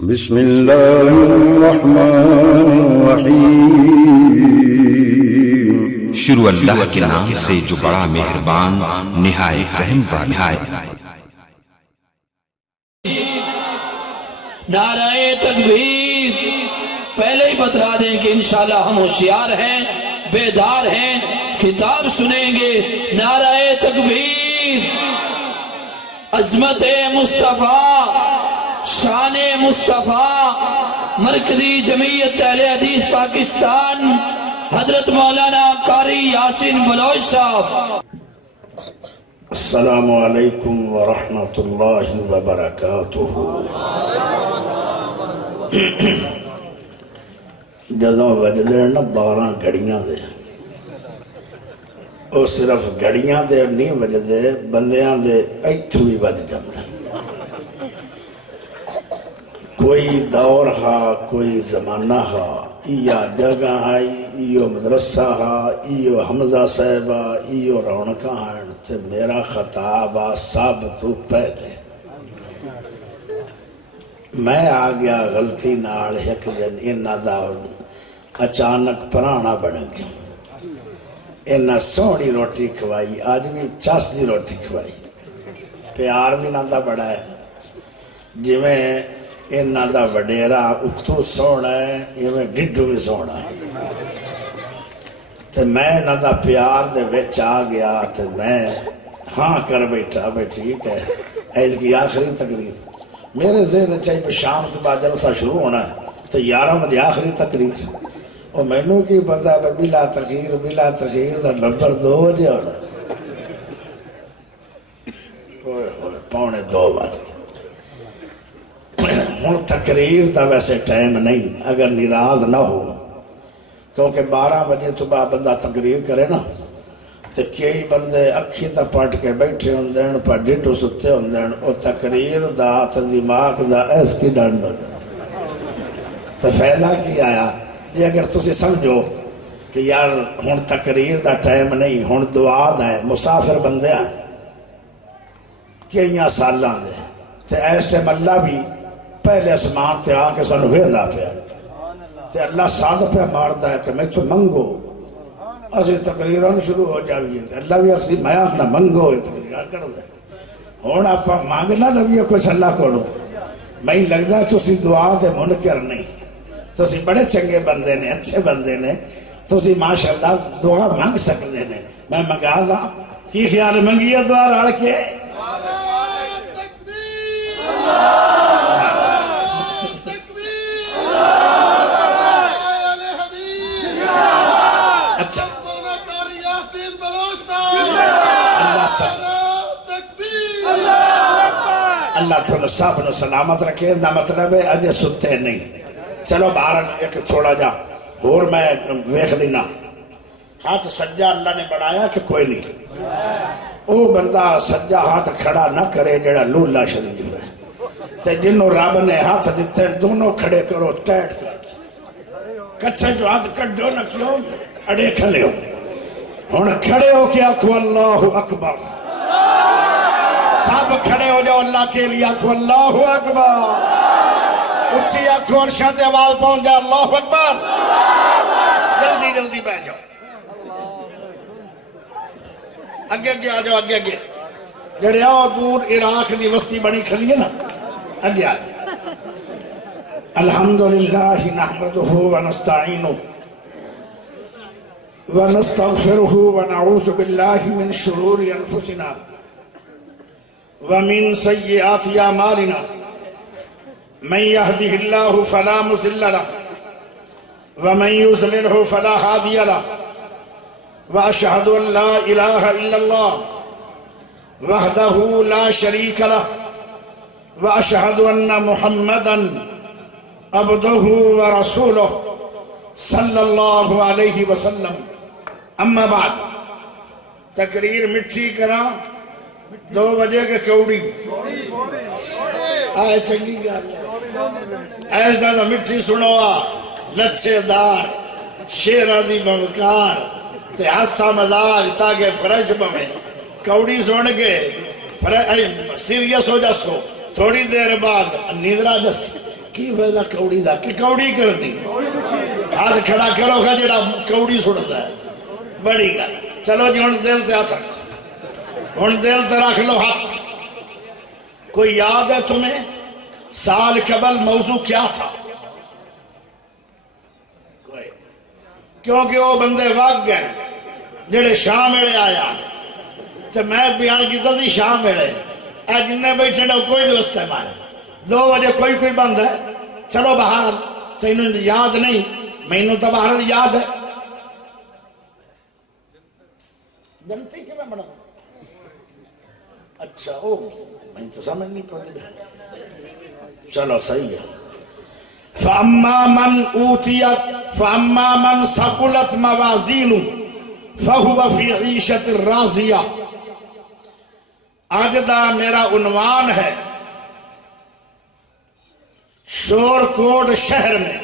بسم اللہ الرحمن الرحیم۔ شروع اللہ کے نام سے جو بڑا مہربان نہایت رحم والا ہے۔ نعرہ تکبیر۔ پہلے ہی بتلا دیں کہ انشاءاللہ ہم ہوشیار ہیں، بیدار ہیں، خطاب سنیں گے۔ نعرہ تکبیر۔ عظمت مصطفیٰ، شان مصطفیٰ، مرکزی جمعیت اہل حدیث پاکستان، حضرت مولانا قاری یاسین بلوچ صاحب۔ السلام علیکم ورحمۃ اللہ وبرکاتہ۔ جدوں وجدے نا 12 گھڑیاں دے، وہ صرف گھڑیاں دے نہیں وجدے، بندیاں دے ایتھوں بھی وج جاندے۔ کوئی دور ہا، کوئی زمانہ ہا، ایہ جگہ ہائی، ایہ مدرسہ ہا، ایہ حمزہ صاحبہ، ایہ رونقہ ہاں، تے میرا خطاب آ سب تو پہلے۔ میں آ گیا غلطی نال ایک دن انہاں دا اچانک پرانا بن گیا۔ انہاں سونی روٹی کھوائی، آج بھی چاس دی روٹی کھوائی، پیار بھی نہ دا بڑا ہے۔ جی میں انہاں دا وڈیرا اتو سونا ہے، یہ میں ڈڈو بھی سونا ہے۔ تے میں انہاں دا پیار دے وچ آ گیا، تے میں ہاں کر بیٹھا ٹھیک ہے عید کی آخری تقریر۔ میرے ذہن چاہیے شام کے بعد جلسہ شروع ہونا ہے تو 11 بجے آخری تقریر، اور میں نے کی پتا ہے بلا تخیر دا نمبر 2 بجے ہونا، پونے 2 بجے۔ ہوں تقریر دا ویسے ٹائم نہیں، اگر ناراض نہ ہو، کیونکہ 12 بجے تو بعد بندہ تقریر کرے نا، تو کئی بندے اکھی تا پٹ کے بیٹھے ہوندین، پر ڈٹو ستے ہوندین، او تقریر دا تا دماغ دا ایس کی ڈانڈ ہو جائے۔ تو فائدہ کی آیا جی اگر تسی سمجھو کہ یار ہون تقریر دا ٹائم نہیں، ہون دعا دا ہے، مسافر بندے ہیں کئیاں سالاں دے، تو ایس ٹائم اللہ بھی پہلے اسمان تے آ کے سانو ویندہ پیا، تو اللہ ساتھ پہ ماردا ہے کہ میں تو منگو، اسی تقریران شروع ہو جاویے، اللہ بھی اکسی میں آخنا منگو تقریران کر دے۔ ہون آپ مانگنا لگیے کچھ اللہ کرو، میں لگتا ہے تسی دعا دے منکر نہیں، تسی بڑے چنگے بندے نے، اچھے بندے نے، تسی ماشاءاللہ دعا مانگ سکتے نے۔ میں منگا دا کی خیال منگیے دعا رڑ کے؟ اچھا اللہ تھوڑا صاحب نے سلامت رکھے، نہ مطلب ہے اجے ستے نہیں۔ چلو باہر ایک تھوڑا جا اور میں ویخ لینا، ہاتھ سجا اللہ نے بڑھایا کہ کوئی نہیں، وہ بندہ سجا ہاتھ کھڑا نہ کرے جڑا لولا شریف ہے، تے جنہوں رب نے ہاتھ دیتے ہیں دونوں کھڑے کرو ٹیٹ کر، کچھے جو ہاتھ کٹو نہ کیوں اڑے کھلے ہو، ہون کھڑے ہو کہ آکھو اللہ اکبر، سب کھڑے ہو جاؤ اللہ کے لیے، آکھو اللہ اکبر، اچھی آنکھوں اور شاید آواز پہنچ جائے اللہ اکبر، جلدی جلدی بیٹھ جاؤ، اگے اگے آ جاؤ، اگے اگے جڑے آؤ دور عراق دی وسطی بڑی کھلی ہے نا، اگے آ جاؤ۔ الحمدللہ نحمدہ ونستعینہ ونستغفرہ ونعوذ باللہ من شرور انفسنا ومن سیئات اعمالنا، من يهده الله فلا مضل له ومن يضلله فلا هادي له، واشهد ان لا اله الا الله وحده لا شريك له، واشهد ان محمدا عبده ورسوله صلی اللہ علیہ وسلم۔ اما بعد، تقریر مٹھی کرا 2 بجے کے کوڑی آئے چنگی گا ایس دادا مٹھی سنوا، لچھے دار شیرہ دی بمکار تے حسا مزاج تاکہ فرج بمیں کوڑی سن کے سیریس ہو جسو، تھوڑی دیر بعد نیدرہ جس کی فائدہ کوڑی دا کہ کوڑی کرنی ہاتھ کھڑا کرو گا جڑا کوڑی سڑتا ہے بڑی گل چلو جی ہن دل تے ہاتھ رکھو ہن دل تے رکھ لو ہاتھ کوئی یاد ہے تمہیں سال قبل موضوع کیا تھا کوئی کیونکہ وہ بندے واگ گئے جڑے شام ویلے آیا تو میں بیان کیتا سی شام ویلے اے جنہیں بیٹھے نہ کوئی دوست ہے مارے 2 بجے کوئی بند ہے چلو باہر تینوں یاد نہیں مینوں تو باہر یاد ہے جنتی کہ میں بڑا اچھا او میں تو سمجھ نہیں پڑی چلو صحیح ہے فَأَمَّا مَنْ ثَقُلَتْ مَوَازِينُهُ فَهُوَ فِي عِيشَةٍ رَاضِيَةٍ آج دا میرا عنوان ہے شور کوٹ شہر میں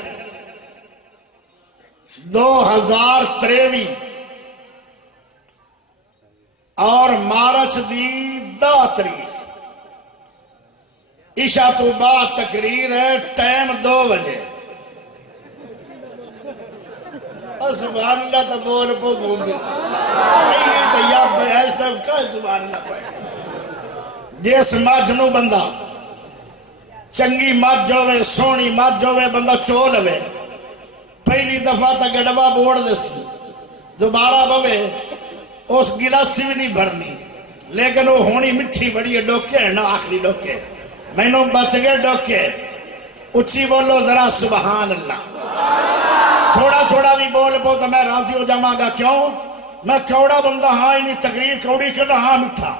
2023 اور مارچ دی 10 تاریخ عشاء تو بعد تقریر ہے ٹائم 2 بجے سبحان اللہ تو بول پو گھوم گیا یہ تو یاد پہ ہے اس ٹائم کہا سبحان اللہ پہ جس مجھ نو بندہ چنگی مجھ ہوئے سونی مجھ ہوئے بندہ چول ہوئے پہلی دفعہ تا گڑوا بوڑ دیسی دوبارہ بوے اس گلاسی بھی نہیں بھرنی لیکن وہ ہونی مٹھی بڑی ہے ڈوکے ہیں نا آخری ڈوکے میں نو بچ گئے ڈوکے اچھی بولو ذرا سبحان اللہ تھوڑا بھی بول پو تو میں راضی ہو جاؤں گا کیوں میں کوڑا بندہ ہاں نہیں تقریر کوڑی کرنا ہاں مٹھا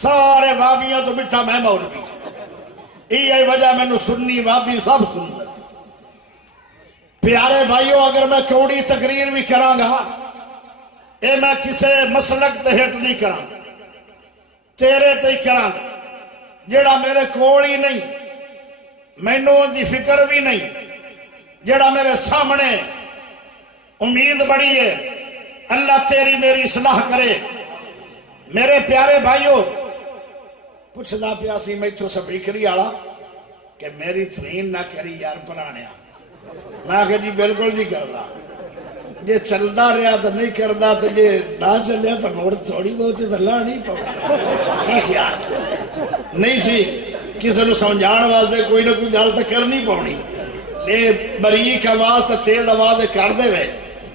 سارے وابیاں تو مٹھا میں مولوی یہ وجہ میں نو سننی وابی سب سن پیارے بھائیو اگر میں کوڑی تقریر بھی کراں گا اے میں کسے مسلک تے ہٹ نہیں کراں تیرے تے ہی کراں گا جڑا میرے کوڑی نہیں میں نو دی فکر بھی نہیں جڑا میرے سامنے امید بڑی ہے اللہ تیری میری اصلاح کرے میرے پیارے بھائیو پوچھ دا پیاسی میں تو سپیکری آڑا کہ میری تھوین نہ کری یار پرانیا میں آگے جی بالکل نہیں کردا جے چلدا رہا تو نہیں کردا تو جے نہ چلیا تو موڑ تھوڑی بہت دلہ نہیں پڑا کی خیال نہیں تھی کسی نے سمجھان واسطے کوئی نہ کوئی گل تو کرنی پاؤنی لے بریک آواز تو تیز آواز کر دے وے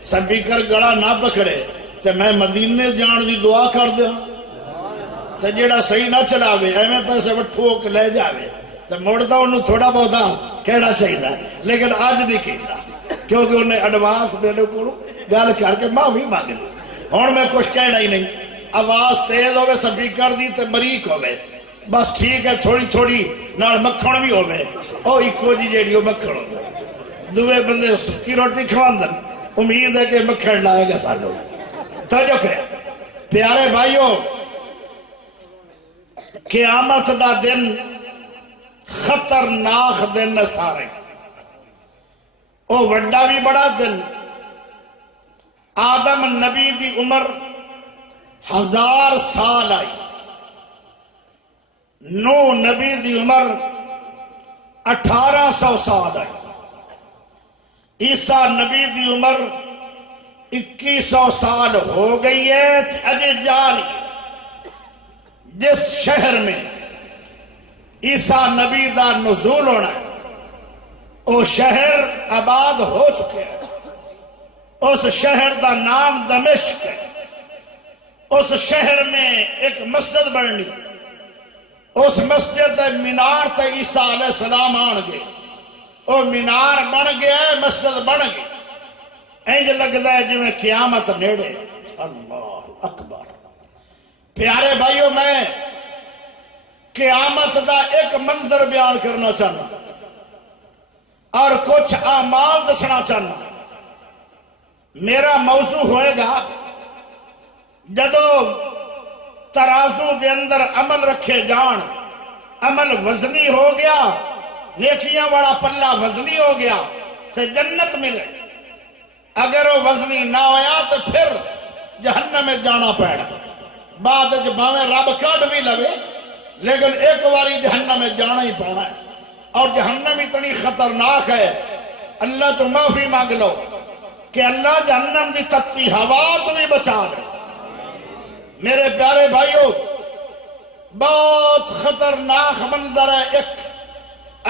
سپیکر گڑا نہ پکڑے تو میں مدینے جان دی دعا کر دیا تو جیڑا صحیح نہ چلاوے ایمیں پیسے وٹھوک لے جاوے تو موڑتا انہوں تھوڑا بہتا کہنا چاہیے لیکن آج نہیں کہتا کیونکہ انہیں ایڈوانس میرے کو گل کر کے معافی مانگ لی ہوں میں کچھ کہنا ہی نہیں آواز تیز ہوئے سپیکر دی تو بریک ہوئے بس ٹھیک ہے تھوڑی نال مکھن بھی ہوئے او ایکو جی جیڑی ہو مکھن ہوتا دوے بندے سکی روٹی کھواندن امید ہے کہ مکھن لائے گا سانو توجہ کرے پیارے بھائیو قیامت دا دن خطرناک دن سارے او وڈا بھی بڑا دن آدم نبی دی عمر 1000 سال آئی نو نبی دی عمر 1800 سال آئی عیسیٰ نبی دی عمر 2100 سال ہو گئی ہے اجے جاری جس شہر میں عیسیٰ نبی دا نزول ہونا ہے او شہر آباد ہو چکے ہیں اس شہر دا نام دمشق ہے اس شہر میں ایک مسجد بننی اس مسجد مینار تے عیسیٰ علیہ السلام آن گئے او مینار بن گیا ہے مسجد بن گئی اینج لگتا ہے جو میں قیامت نیڑے اللہ اکبر پیارے بھائیو میں قیامت دا ایک منظر بیان کرنا چاہنا اور کچھ اعمال دسنا چاہنا میرا موضوع ہوئے گا جدو ترازو دے اندر عمل رکھے جان عمل وزنی ہو گیا نیکیاں والا پلہ وزنی ہو گیا تو جنت ملے اگر وہ وزنی نہ ہویا تو پھر جہنم میں جانا پڑا بعد جب ہمیں رب کٹ بھی لگے لیکن ایک باری جہنم میں جانا ہی پڑنا ہے اور جہنم اتنی خطرناک ہے، اللہ تو معافی مانگ لو کہ اللہ جہنم دی تتوی ہوا تو بھی بچا دے۔ میرے پیارے بھائیوں، بہت خطرناک منظر ہے ایک،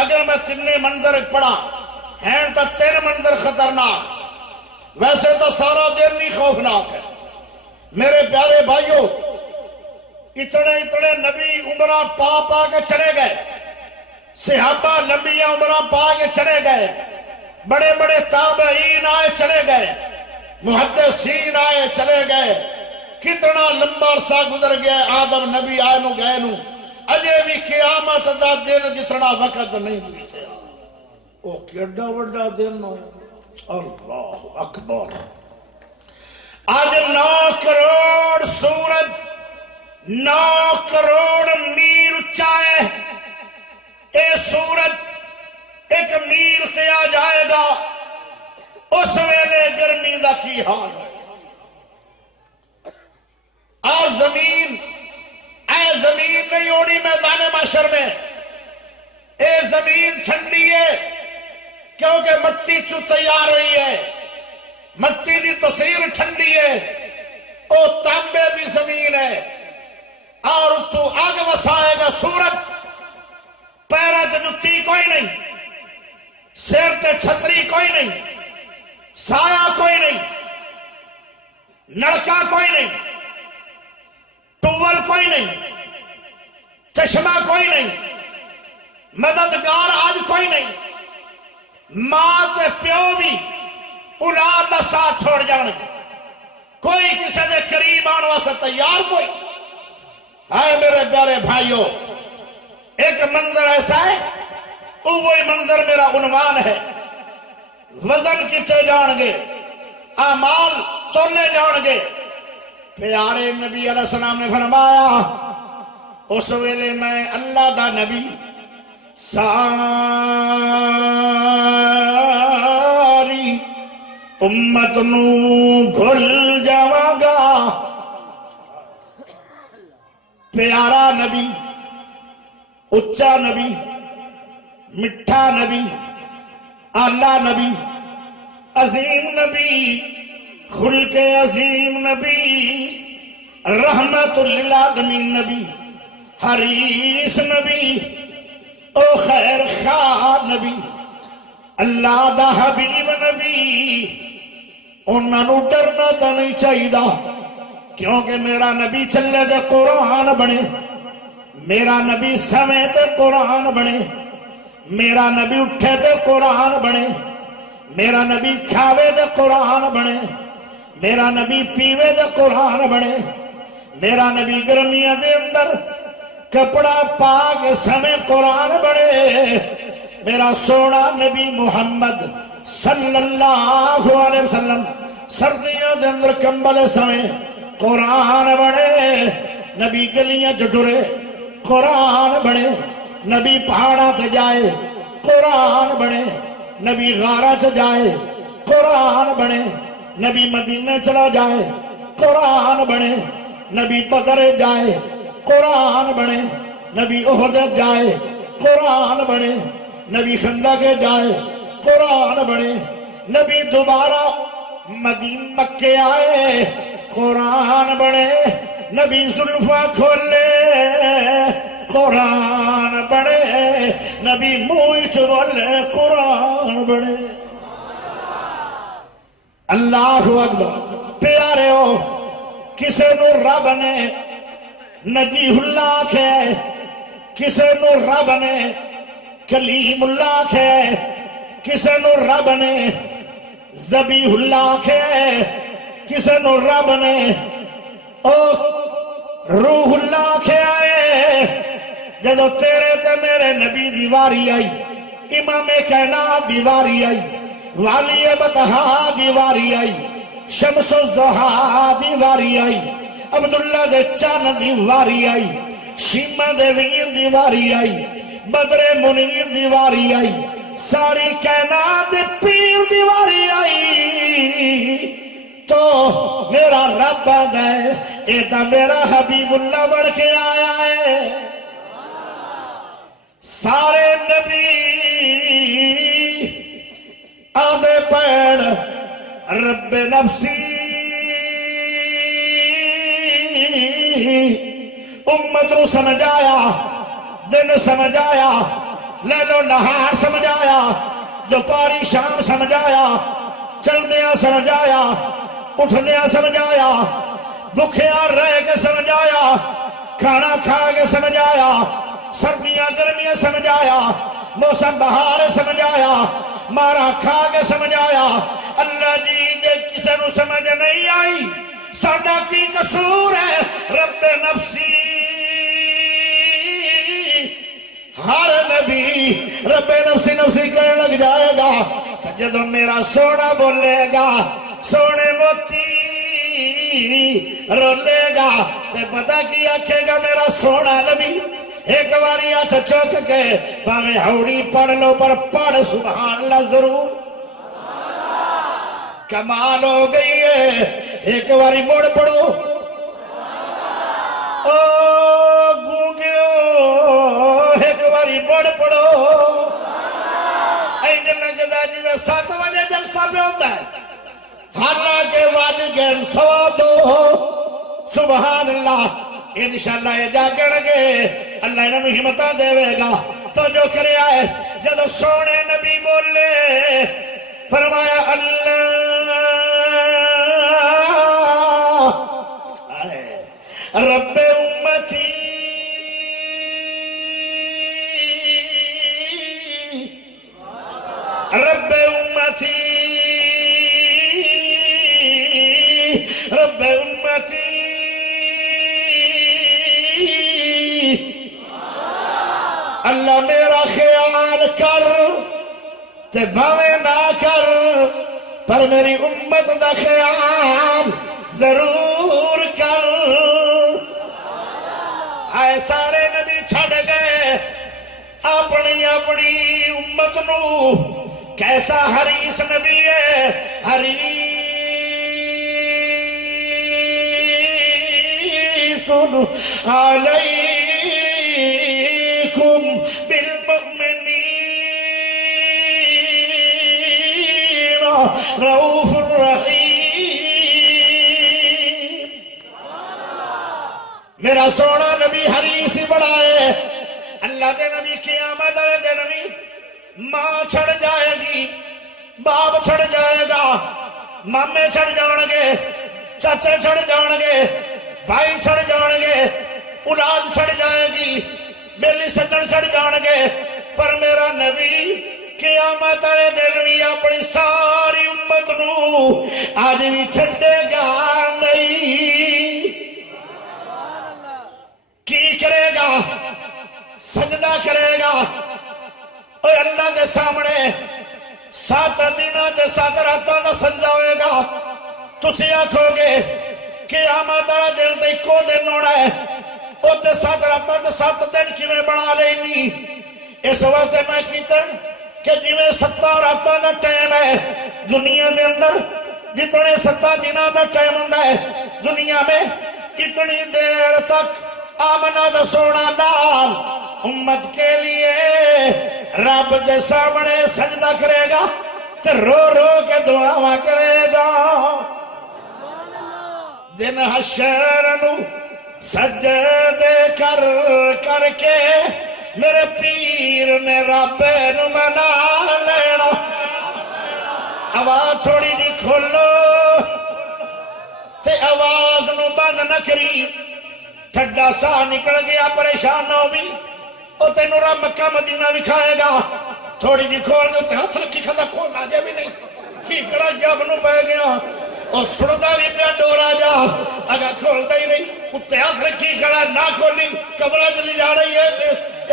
اگر میں تنے منظر پڑھا ہیں تو 3 منظر خطرناک، ویسے تو سارا دن نہیں خوفناک ہے۔ میرے پیارے بھائیوں، اتنے نبی عمرہ پا کے چلے گئے، صحابہ لمبی عمرہ پا کے چلے گئے، بڑے بڑے تابعین آئے چلے گئے، محدثین آئے چلے گئے، کتنا لمبا عرصہ گزر گیا، آدم نبی آئے نو گئے نو، اجے بھی قیامت دا دن جتنا وقت نہیں بیتے۔ او کیڑا وڈا دن ہو، اللہ اکبر۔ آج 9 کروڑ سورج 9 کروڑ میل اونچا ہے، اے سورج 1 میل سے آ جائے گا، اس ویلے گرمی دا کی حال ہے۔ اور زمین، اے زمین نہیں ہونی میدان محشر میں، اے زمین ٹھنڈی ہے کیونکہ مٹی چو تیار ہوئی ہے، مٹی دی تصویر ٹھنڈی ہے، او تانبے دی زمین ہے، اور تو آگ وسائے گا سورج، پیرہ تے جتی کوئی نہیں، سیر تے چھتری کوئی نہیں، سایہ کوئی نہیں، نلکا کوئی نہیں، ٹوول کوئی نہیں، چشمہ کوئی نہیں، مددگار آج کوئی نہیں، ماں تے پیو بھی اولاد دا ساتھ چھوڑ جانے، کوئی کسی دے قریب آنے واسطے تیار کوئی۔ ہائے میرے پیارے بھائیوں، ایک منظر ایسا ہے، وہی منظر میرا عنوان ہے، وزن کتے جان گے، اعمال تولے جان گے۔ پیارے نبی علیہ السلام نے فرمایا، اس ویلے میں اللہ دا نبی ساری امت نو بھول جاواں گا۔ پیارا نبی، اچا نبی، مٹھا نبی، اعلیٰ نبی، عظیم نبی، خلق عظیم نبی، رحمت للعالمین نبی، حریص نبی، او خیر خواہ نبی، اللہ دا حبیب نبی، انہاں نو ڈرنا تا نہیں چاہیدا، کیونکہ میرا نبی چلے تے قرآن بنے، میرا نبی سمے تے قرآن بنے، میرا نبی اٹھے تے قرآن بنے، میرا نبی کھاوے تے قرآن بنے، میرا نبی پیوے تے قرآن بنے، میرا نبی گرمیاں دے اندر کپڑا پاک سمے قرآن بنے، میرا سونا نبی محمد صلی اللہ علیہ وسلم سردیاں دے اندر کمبل سمے قرآن بنے، نبی گلیاں چٹورے قرآن بنے، نبی پہاڑا تے جائے قرآن بنے، نبی غارہ چ جائے قرآن بنے، نبی مدینہ چلا جائے قرآن بنے، نبی بدر جائے قرآن بنے، نبی احد جائے قرآن بنے، نبی خندق جائے قرآن بنے، نبی دوبارہ مکے آئے قرآن بنے، نبی زلفہ کھولے قرآن بنے، نبی موئی چولے قرآن بنے۔ اللہ اکبر۔ پیارے ہو، کسے نو رب نے نبی اللہ کھے، کسے نو رب نے کلیم اللہ کھے، کسے نو رب نے ذبیح اللہ کھے، کسے نو رب نے روح اللہ کھے آئے۔ جدو تیرے تے میرے نبی دیواری آئی، امام کائنات دیواری آئی، والی بطحا دیواری آئی، شمس الضحا دیواری آئی، عبداللہ دے چان دیواری آئی، شیمہ دے ویر دیواری آئی، بدر منیر دیواری آئی، ساری کائنات پیر دیواری آئی، تو میرا رب دے ایتا میرا حبیب اللہ بڑھ کے آیا ہے۔ سارے نبی آدھے پیڑ رب نفسی امت نو سمجھایا دن سمجھایا لیل و نہار سمجھایا دوپہری شام سمجھایا چلدیاں سمجھایا اٹھدیاں سمجھایا بھوکیاں رہ کے سمجھایا کھانا کھا کے سمجھایا سردیاں گرمیاں سمجھایا موسم بہار سمجھایا مارا کھا کے سمجھایا اللہ جی جے کسے نو سمجھ نہیں آئی ساڈا کی قصور ہے رب نفسی ہر نبی رب نفسی نفسی کہنے لگ جائے گا جدو میرا سونا بولے گا سونے موتی رولے گا تے پتہ کی آکھے گا میرا سونا نبی ایک باری ہاتھ چوک کے پاویں ہوڑی پڑھ لو پر پڑھ سبحان اللہ ضرور کمال ہو گئی ہے ایک باری موڑ پڑھو او گونگیو ایک باری موڑ پڑھو این لگدا جی میں 7 بجے جلسہ پہ ہوتا ہے حالانکہ واد گئن سوا دو سبحان اللہ انشاءاللہ یہ جا کرنگے اللہ انہوں نے ہمتہ دے گا تو جو کرے آئے جب سونے نبی بولے فرمایا اللہ رب امتی رب امتی رب امتی اللہ میرا خیال کر تے بھاوے نہ کر پر میری امت دا خیال ضرور کر آئے سارے نبی چھڑ گئے اپنی اپنی امت نو کیسا حریص نبی ہے حریص علیکم بالمؤمنین رؤوف الرحیم میرا سونا نبی حریص ہی بڑا ہے اللہ دے نبی قیامت والے دے نبی ماں چھڑ جائے گی باپ چھڑ جائے گا مامے چھڑ جان گے چاچے چھڑ جان گے بھائی چھڑ جان گے اولاد چھڑ جائے گی بیلی سجن چھڑ جان گے پر میرا نبی قیامت والے دن بھی اپنی ساری امت نو آج بھی چھڑے گا نہیں کی کرے گا سجدہ کرے گا اوہ اللہ دے سامنے 7 دنوں تے 7 راتوں دا سجدہ ہوئے گا تسی آکھو گے قیامت والا دن تے کو دن ہونا ہے او تے 7 راتوں تے 7 دن کی میں بنا لینی اس واسطے میں کیتا کہ جی میں 7 راتوں دا ٹائم ہے دنیا دے اندر جتنے 7 دنوں دا ٹائم ہوندہ ہے دنیا میں اتنی دیر تک آمنہ دا سونا لال امت کے لیے رب دے سامنے سجدہ کرے گا تو رو رو کے دعا کرے گا دن حشر نو سجدے کر کر کے میرے پیر نے رب نو منا لینا آواز تھوڑی دی کھولو تے آواز نو بند نہ کری ٹھڈا سا نکل گیا پریشان ہو بھی او تینو رب مکہ مدینہ دکھائے گا تھوڑی بھی کھول دو تے ہنس رکھی کھدا کھولنا جے بھی نہیں کی کرا جب نو پہ گیا اور سڑدا بھی پیا ڈورا جا اگر کھولتا ہی نہیں اتنے ہاتھ رکھی کھڑا نہ کھولی قبرہ چلی جا رہی ہے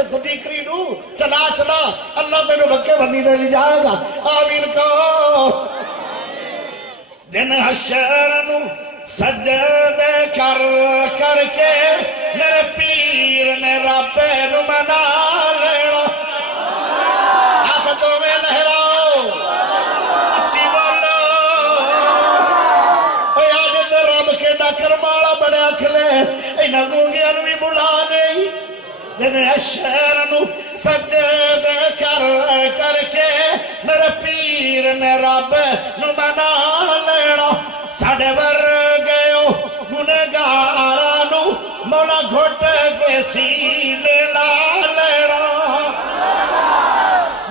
اس بیکری نو چلا چلا اللہ تینو مکہ مدینہ لے جائے گا آمین کو دن حشر نو سجدے کر کر کے میرے پیر نے رب نو منا لینا ہاتھ دو میں لہراؤ اچھی بولو اوہ آج تو رب کے ڈاکر مالا بڑے کھلے اینا گونگیاں نو بھی بلا نہیں جن اشر نو سجدے کر کر کے میرے پیر نے رب نو منا لینا ساڑے ورگے گنہگاراں نو مولا گھٹ کے سینے لا لینا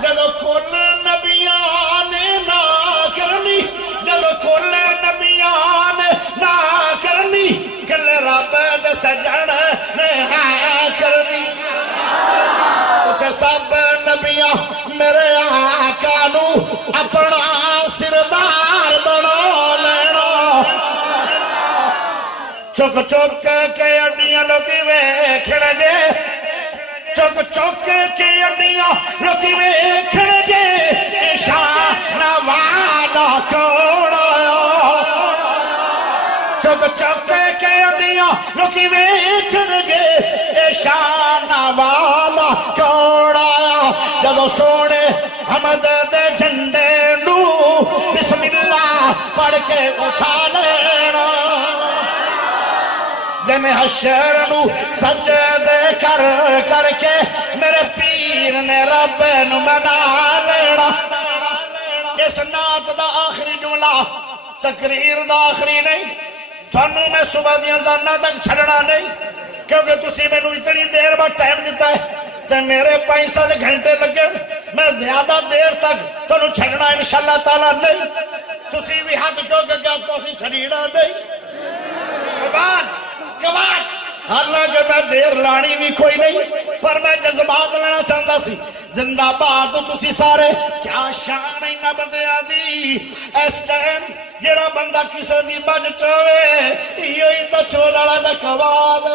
جدو کل نبیاں نے نہ کرنی جدو کل نبیاں نے نہ کرنی کل رب دے سجن نے ہاں کرنی تے سب نبیاں میرے آقا نو اپنا سردار بنا لینا چک چک کے اڈیاں لوگی ویکھن گے چک چک کے اڈیاں لوگی ویکھن گے شان والا کون آیا چک چک کے اڈیاں لوگی ویکھن گے شان والا کون آیا جدو سونے حمد دے جھنڈے نو بسم اللہ پڑھ کے اٹھا لینا جن حشر نو سجدے کر کر کے میرے پیر نے رب نو منا لینا اس نعت دا آخری جملہ تقریر دا آخری نہیں تھانوں میں صبح دیاں زانہ تک چھڑنا نہیں کیونکہ تسی میں نو اتنی دیر بعد ٹائم دیتا ہے تے میرے 5-7 گھنٹے لگے میں زیادہ دیر تک تھانوں چھڑنا انشاءاللہ تعالیٰ نہیں تسی بھی ہاتھ چوک گیا تو اسی چھڑینا نہیں کمان حالانکہ میں دیر لانی بھی کوئی نہیں پر میں جذبات لینا چاہتا سی زندہ باد تسی سارے کیا شان ہی نہ بندے آدھی اس ٹائم جڑا بندہ کسے دی بج چوے یہی تو چولالا دا کوال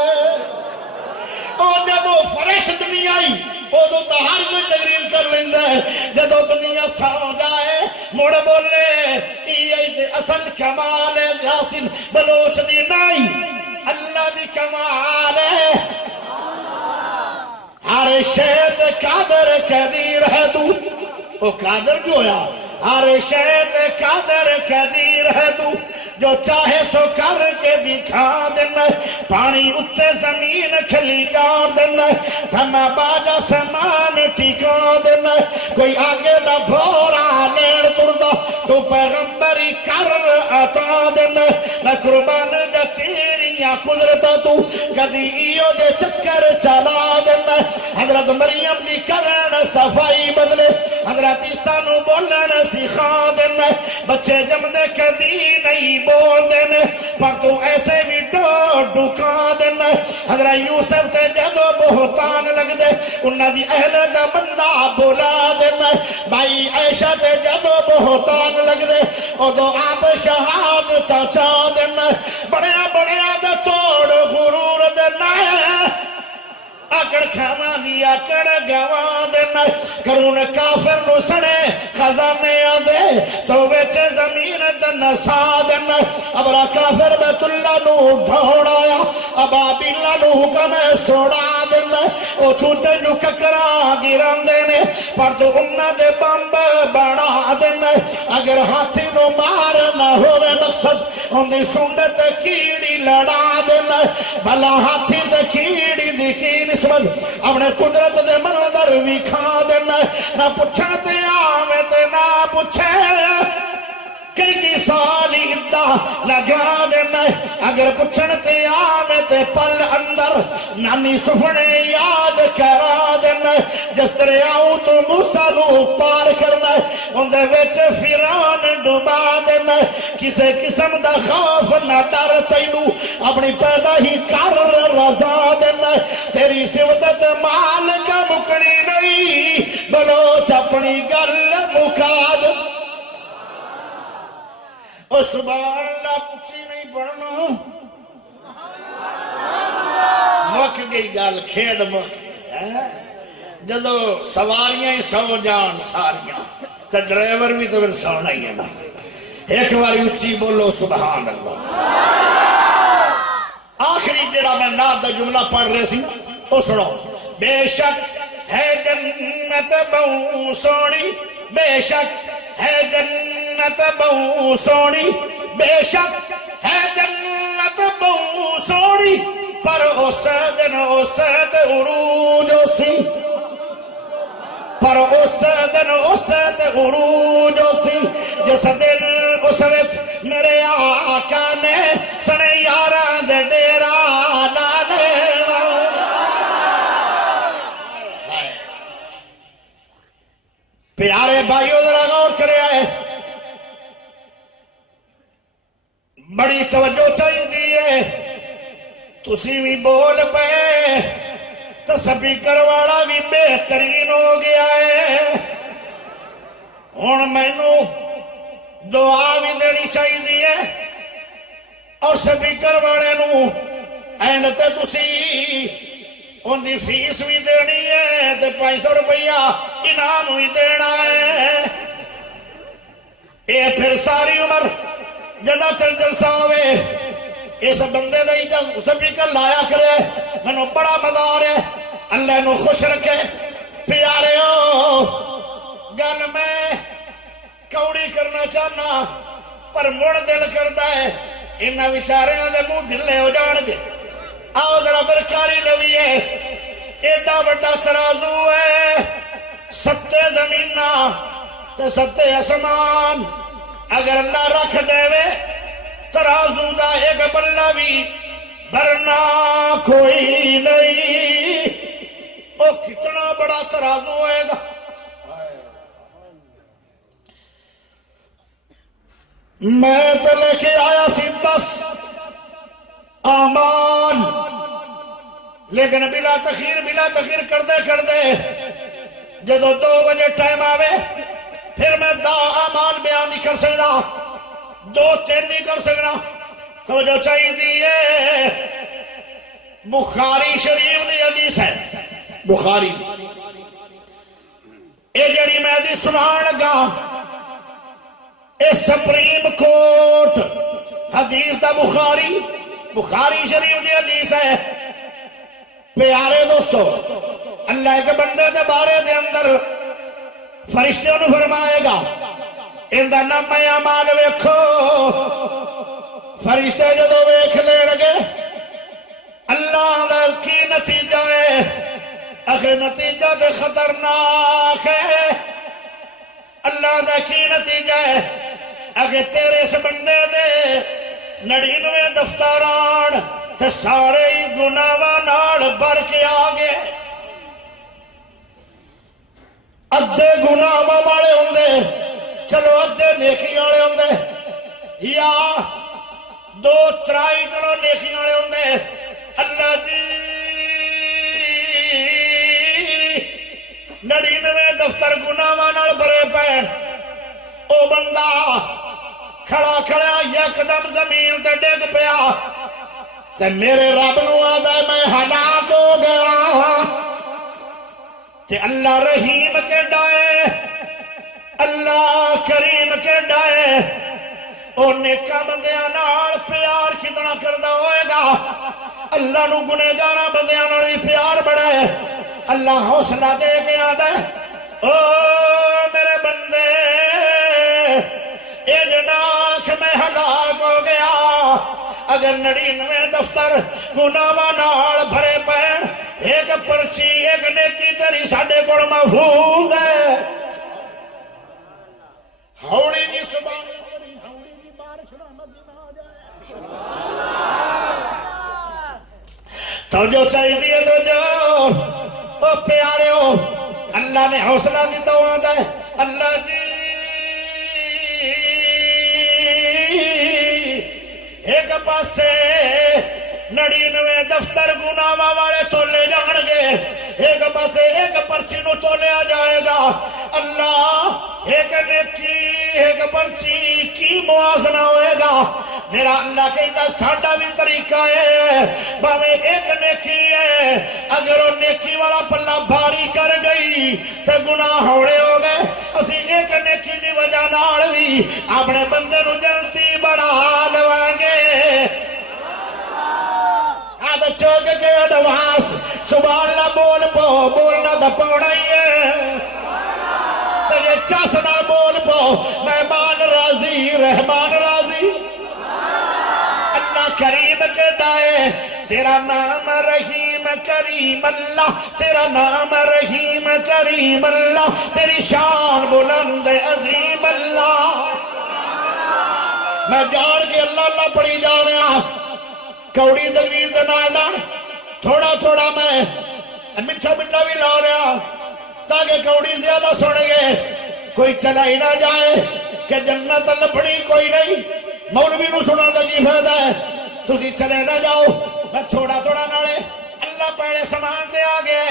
اور جب وہ فرش دنیا ہی وہ تو ہر کوئی تقریر کر لیندہ ہے جب دنیا سو جائے مڑ بولے یہی تے اصل کمال ہے یاسین بلوچ دی نہیں اللہ دی کمال ہے ہر شیط قادر قدیر ہے تو وہ قادر کیوں ہویا ہر شیط قادر قدیر ہے تو جو چاہے سو کر کے دکھا دینا پانی اتے زمین کھلی جا دینا تھما باجا سمان ٹھیکا دینا کوئی آگے دا بھورا لیر تردہ تو پیغمبری کر عطا دینا میں قربان دا تیریاں قدرتا تو کدی ایو دے چکر چلا دینا حضرت مریم دی کرن صفائی بدلے حضرت عیسیٰ نو بولن سکھا دینا بچے جمدے کدی نہیں بول دینے پر تو ایسے بھی ڈھکا دینے حضرت یوسف تے جدو بہتان لگ دے انہا دی اہل دا بندہ بولا دینے بھائی عائشہ تے جدو بہتان لگ دے او دو آپ شہادتا چاہ دینے بڑے دا توڑ غرور دینے اکڑ کھاما دی اکڑ گوا دینا کرون کافر نو سڑے خزانے آدے تو بیچے زمین دن سا دینا ابرا کافر بیت اللہ نو ڈھوڑایا ابابیلہ نو حکم سوڑا دینا او چھوٹے جو ککرا گران دینے پر تو انہ دے بمب بڑا دینا اگر ہاتھی نو مار نہ ہوئے مقصد ان دی سنت کیڑی لڑا دینا بھلا ہاتھی دے کیڑی دی کی نسبت اپنے قدرت دے منظر بھی کھا دینا نہ پچھن تے آمے تے نہ پچھے کئی کی سالی ادھا لگا دینا اگر پچھن تے آمے تے پل اندر نانی سفنے یاد کرا دینا جس طرح آؤ تو موسیٰ نو پار کرنا اندھے ویچ فیران ڈوبا دینا کسے قسم دا خوف نہ ڈر تینو اپنی پیدا ہی کر رضا دینا تیری سوتت مال کا مکڑی نہیں بلوچ اپنی گل مکاد او سبحان اللہ پچھی نہیں پڑھنا مک گئی گل کھیڑ مک جدو سواریاں ہی سو جان ساریاں تو ڈرائیور بھی تو پھر سونا ہی ہے نا ایک باری اچھی بولو سبحان اللہ آخری جڑا میں نات دا جملہ پڑھ رہے سی او سنو بے شک ہے جنت بہو سونی بے شک ہے جنت بہو سونی بے شک ہے جنت بہو سونی پر اس دن اس تے عروج سی پر اس دن اس تے عروج سی جس دن اس وچ میرے آقا نے سنے یاراں دے ڈیرا لا لینا پیارے بھائیو ذرا غور کرے آئے بڑی توجہ چاہیے دیئے تسی بھی بول پے تو سپیکر والا بھی بہترین ہو گیا ہے ہن مینوں دعا بھی دینی چاہیے اور سپیکر والے نوں اینڈ تے تسی ان دی فیس بھی دینی ہے تے 500 روپیہ انعام بھی دینا ہے اے پھر ساری عمر جدہ تر جلسہ ہوئے اس بندے دے سپیکر لایا کرے میں نو بڑا مزہ آ رہے اللہ نو خوش رکھے پیارے ہو گل میں کوڑی کرنا چاہنا پر مڑ دل کرتا ہے انہاں بیچاریاں دے منہ ڈھلے ہو جان گے آؤ ذرا برکاری لویے ایڈا بڑا ترازو ہے 7 زمیناں تے 7 آسمان اگر اللہ رکھ دے وے ترازو دا ایک بلہ بھی بھرنا کوئی نہیں او کتنا بڑا ترازو ہوئے گا میں تو لے کے آیا سی 10 اعمال لیکن بلا تخیر کردے جدو 2 بجے ٹائم آوے پھر میں 10 اعمال بیان نہیں کر سکتا 2-3 نہیں کر سکنا توجہ چاہیے دیئے بخاری شریف دی حدیث ہے بخاری اے جڑی میں حدیث سنان لگا اے سپریم کورٹ حدیث دا بخاری شریف دی حدیث ہے پیارے دوستو اللہ کے بندے دے بارے دے اندر فرشتوں نے فرمائے گا اندہ نام اعمال ویکھو فرشتے جدو ویکھ لین گے اللہ دا کی نتیجہ ہے اگر نتیجہ دے خطرناک ہے اللہ دا کی نتیجہ ہے اگر تیرے اس بندے دے 99 دفتران تے سارے ہی گناہاں نال بھر کے آگے ادھے گناہاں والے ہوندے چلو ادھے نیکی والے ہوندے یا 2-3 چلو نیکی والے ہوندے اللہ جی 99 دفتر گناہاں نال بھرے پین او بندہ کھڑا یکدم زمین تے ڈگ پیا تے میرے رب نو آدھا میں ہلاک ہو گیا تے اللہ رحیم کے ڈائے اللہ کریم کے ڈائے اور نیکا بندیاں نال پیار کتنا کردہ ہوئے گا اللہ نو گنہگاراں بندیاں نال بھی پیار بڑھے اللہ حوصلہ دے کے آدھا او میرے بندے اے جناک میں ہلاک ہو گیا اگر 99 دفتر گناہاں نال بھرے پین ایک پرچی ایک نیکی تیری ساڈے کول محفوظ ہے ہوڑی دی سبحان ہوڑی دی بارش رحمت دی آ جائے توجہ چاہیے توجہ او پیارے ہو اللہ نے حوصلہ دیتا ہوا ہے اللہ جی ایک پاسے 99 دفتر گناہاں والے تولے جان گے ایک پاسے ایک پرچی نو تولیا جائے گا اللہ ایک نیکی ایک پرچی کی موازنہ ہوئے گا میرا اللہ کہتا ساڈا بھی طریقہ ہے باویں ایک نیکی ہے اگر وہ نیکی والا پلہ بھاری کر گئی تو گناہ ہوڑے ہو گئے اسی ایک نیکی دی وجہ نال بھی اپنے بندے نو جنتی بڑھا لوانگے آدھا چوک کے اڈوانس سبحان اللہ بول پو بولنا دا پوڑا ہی ہے تجھے چاسنا بول پو مہمان راضی رحمان راضی اللہ کریم کے دائے تیرا نام رحیم کریم اللہ تیرا نام رحیم کریم اللہ تیری شان بلند عظیم اللہ میں جان کے اللہ اللہ پڑھی جا رہا کوڑی تقریر دے نال تھوڑا تھوڑا میں مٹھا مٹھا بھی لا رہا تاکہ کوڑی زیادہ سن گے کوئی چلا ہی نہ جائے کہ جنت لپڑی کوئی نہیں مولوی نو سنن دا کی فائدہ ہے تسی چلے نہ جاؤ میں تھوڑا تھوڑا نالے اللہ پہلے سامان دے آگے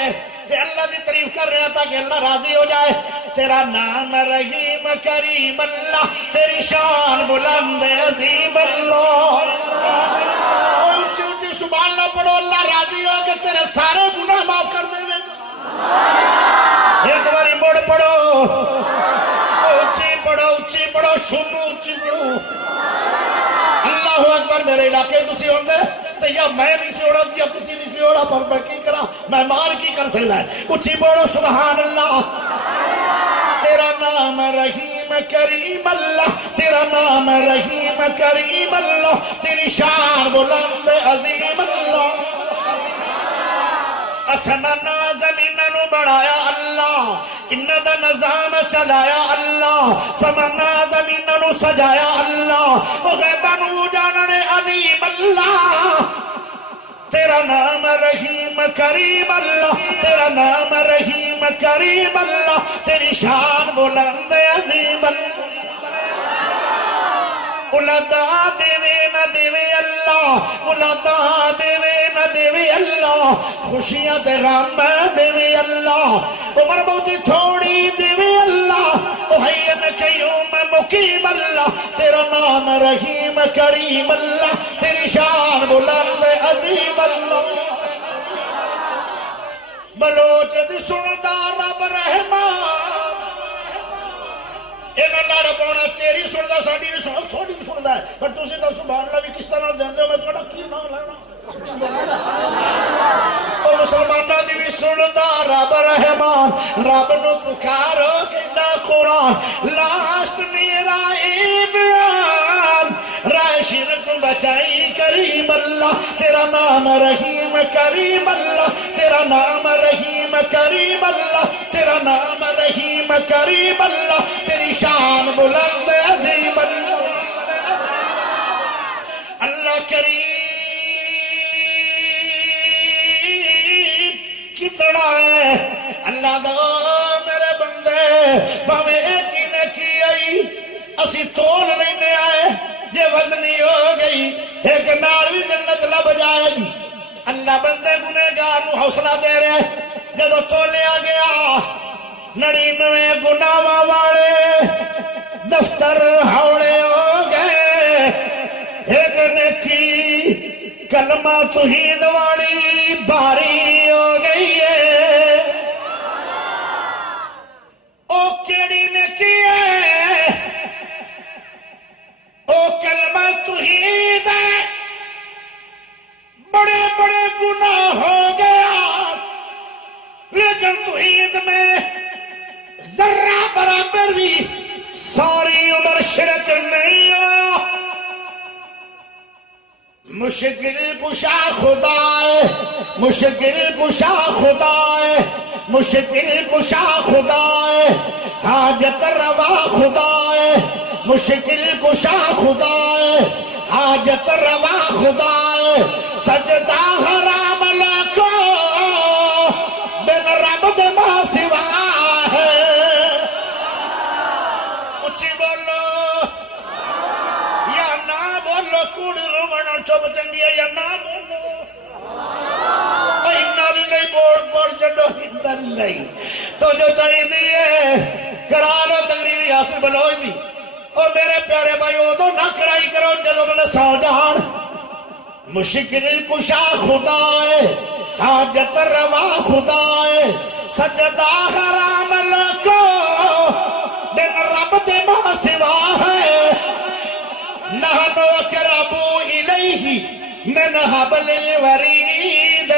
تے اللہ دی تعریف کر رہا تاکہ اللہ راضی ہو جائے تیرا نام رحیم کریم اللہ تیری شان بلند عظیم اللہ اونچی اونچی سبحان اللہ پڑھو اللہ راضی ہو کہ تیرے سارے گناہ معاف کر دے ایک باری مڑ پڑھو اونچی پڑھو سنو اونچی پڑھو اللہ اکبر میرے علاقے تسی ہوندے تو یا میں نہیں سی اوڑا یا کسی نہیں سی اوڑا پر میں کی کرا میں مار کی کر سکتا ہے اونچی پڑھو سبحان اللہ تیرا نام رحیم کریم اللہ تیرا نام رحیم کریم اللہ تیری شان بلند عظیم اللہ اسمنا زمینوں بڑھایا اللہ انہ دا نظام چلایا اللہ سمنا زمینوں سجایا اللہ غیبانو جاننے علیم اللہ تیرا نام رحیم کریم اللہ تیرا نام رحیم کریم اللہ تیری شان بلند عظیم اللہ اولادہ دیوے نہ دیوے اللہ اولادہ دیوے نہ دیوے اللہ خوشیاں تے غم دیوے اللہ عمر بہتی تھوڑی دیوے اللہ احین قیوم مقیم اللہ تیرا نام رحیم کریم اللہ تیری شان بلند عظیم اللہ بلوچ دی سندا رب رحمان اینا لڑ پونا تیری سندا ساڑی بھی سندا تھوڑی بھی سندا ہے پر تُسی تو سبحان اللہ بھی کس طرح دیندے ہو میں تھوڑا کی نام لینا او مسلمانہ دی بھی سندا رب رحمان رب نو پکارو کہنا قرآن لاسٹ میرا ایبیان رائے شرک بچائی کریم اللہ تیرا نام رحیم کریم اللہ تیرا نام رحیم کریم اللہ تیرا نام رحیم کریم اللہ تیری شان بلند عظیم اللہ اللہ کریم کتنا ہے اللہ دو میرے بندے باویں ایک ہی نے کی آئی اسی تول لینے آئے یہ وزنی ہو گئی ایک نار بھی جنت لب جائے گی اللہ بندے گنہگار نو حوصلہ دے رہے جدو تولیا گیا 99 گناہاں والے دفتر ہاؤڑے ہو گئے ایک نیکی کلمہ توحید والی باری ہو گئی ہے او کیڑی نیکی ہے او کلمہ توحید ہے بڑے بڑے گناہ ہو گیا لیکن توحید میں ذرہ برابر بھی ساری عمر شرک نہیں ہو مشکل کشا خدا ہے مشکل کشا خدا ہے مشکل کشا خدا ہے حاجت روا خدا ہے مشکل کشا خدا ہے حاجت روا خدا ہے سجدہ حرام لکو بن رب دے ماں سوا ہے اچھی بولو یا نہ بولو کوڑی رومنا چوب چنگی ہے یا نہ بولو نل نہیں بوڑ چڑھو نل نہیں تو جو چاہی دیئے کرا لو تقریری حاصل بلوئی دی اور میرے پیارے بھائی دو نہ کرائی کرو جدو میں نے سو جان مشکل کشا خدا ہے حاجت روا خدا ہے سجدہ حرام لکو بن رب دے ماں سوا ہے نحنو اقربو الیہ من حبل الورید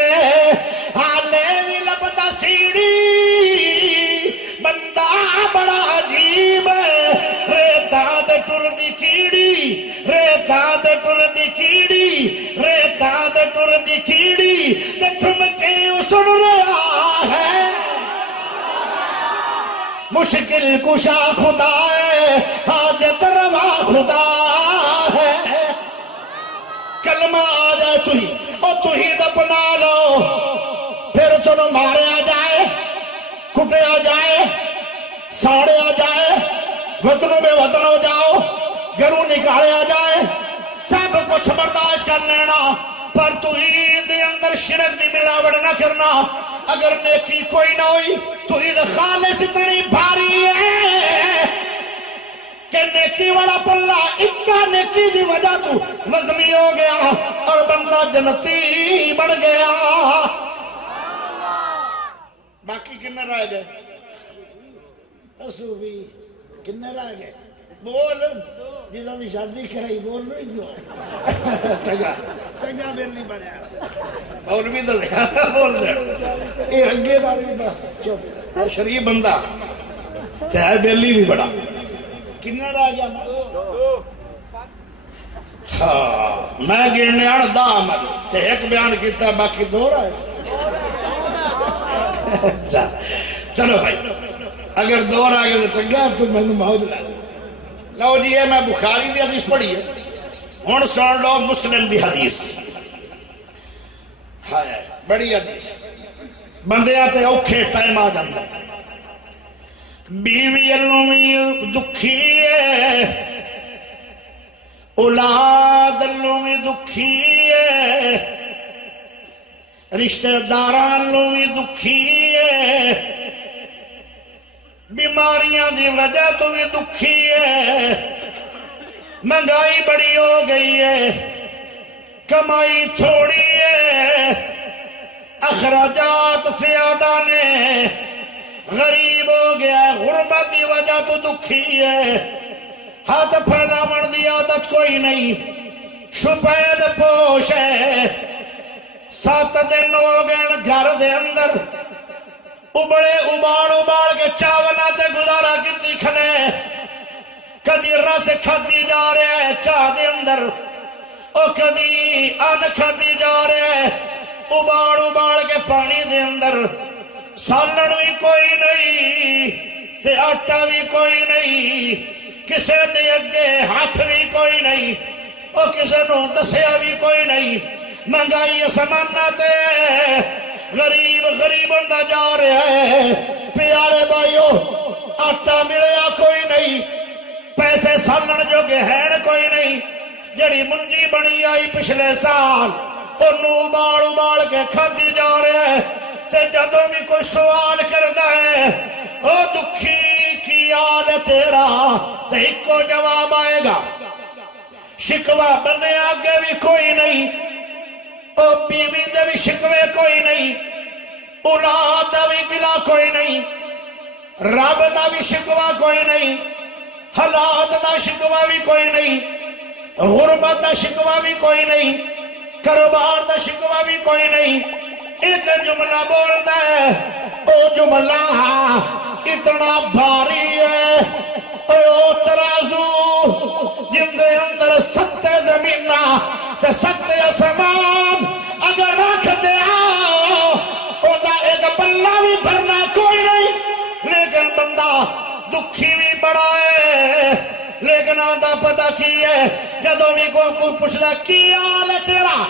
حالے بھی لبدا سیڑھی بندہ بڑا عجیب ہے ریتا تے ٹر دی کیڑی ریتا تے ٹر ٹردی کیڑی ریتا تے ٹردی کیڑی تے ٹھمکے سن رہا ہے مشکل کشا خدا ہے حاجت روا خدا ہے کلمہ آ جائے توحید اپنا لو پھر چلو ماریا جائے کٹیا جائے ساڑیا جائے وطنوں بے وطن ہو جاؤ گھروں نکالیا جائے سب کچھ برداشت کر لینا پر توحید اندر شرک دی ملاوٹ نہ کرنا اگر نیکی کوئی نہ ہوئی توحید خالص اتنی بھاری ہے کہ نیکی والا پلہ اکا نیکی دی وجہ تو وزنی ہو گیا اور بندہ جنتی بڑھ گیا باقی کنے رہ گئے حسوبی کنے رہ گئے بول جنہوں نے شادی کرائی بول رہی جو چنگا بیرلی بڑھیا بول بھی تو زیادہ بول دے یہ اگے باری بس چوب شریف بندہ تیہ بیرلی بھی بڑھا کنے رہ گیا میں گرنے آن دا عمل تے ایک بیان کیتا ہے باقی دو رہا ہے چلو بھائی اگر دو رہ گئے تو چنگا تو میں نے ماؤد لگا لو جی ہے میں بخاری دی حدیث پڑھی ہے ہون سن لو مسلم دی حدیث بڑی حدیث بندے آتے اوکھے ٹائم آ جاندہ بیوی اللہ میں دکھی ہے اولاد اللہ میں دکھی ہے رشتہ داران اللہ میں دکھی ہے بیماریاں دی وجہ تو بھی دکھی ہے مہنگائی بڑی ہو گئی ہے کمائی تھوڑی ہے اخراجات زیادہ نے غریب ہو گیا غربت دی وجہ تو دکھی ہے ہاتھ پھیلاون دی عادت کوئی نہیں شپید پوش ہے 7 دن ہو گئے گھر دے اندر ابڑے اباڑ کے چاولا تے گزارا کیتی کھنے کدی رس کھاتی جا رہے ہیں چاہ دے اندر او کدی ان کھاتی جا رہے ہیں اباڑ کے پانی دے اندر سالن بھی کوئی نہیں تے آٹا بھی کوئی نہیں کسے دے اگے ہاتھ بھی کوئی نہیں او کسے نو دسیا بھی کوئی نہیں مہنگائی سمانا تے غریب بندہ جا رہا ہے پیارے بھائیو آٹا ملیا کوئی نہیں پیسے سالن جو گہین کوئی نہیں جڑی منجی بنی آئی پچھلے سال انہوں اباڑ کے کھاتی جا رہے ہیں تے جدوں بھی کوئی سوال کردا ہے او دکھی کی آل تیرا تے ایک کو جواب آئے گا شکوہ بندے آگے بھی کوئی نہیں او بیوی دے بھی شکوے کوئی نہیں اولاد دا بھی گلا کوئی نہیں رب دا بھی شکوہ کوئی نہیں حالات دا شکوہ بھی کوئی نہیں غربت دا شکوہ بھی کوئی نہیں کاروبار دا شکوہ بھی کوئی نہیں ایک جملہ بولتا ہے او جملہ اتنا بھاری ہے او ترازو جن دے اندر 7 زمینہ تے 7 آسمان اگر رکھ دے آؤ اوہ ایک پلہ بھی بھرنا کوئی نہیں لیکن بندہ دکھی بھی بڑا ہے لیکن آدھا پتہ کی ہے جدوں بھی کوئی پوچھتا کی آل ہے تیرا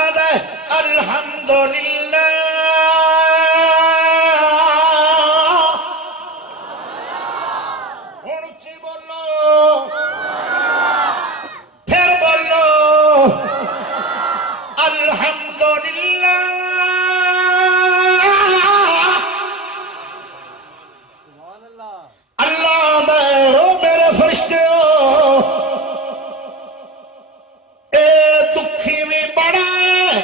آدھا ہے الحمدللہ ہون اچھی بولو پھر بولو الحمدللہ اللہ دے او میرے فرشتے ہو اے دکھی بھی بڑا ہے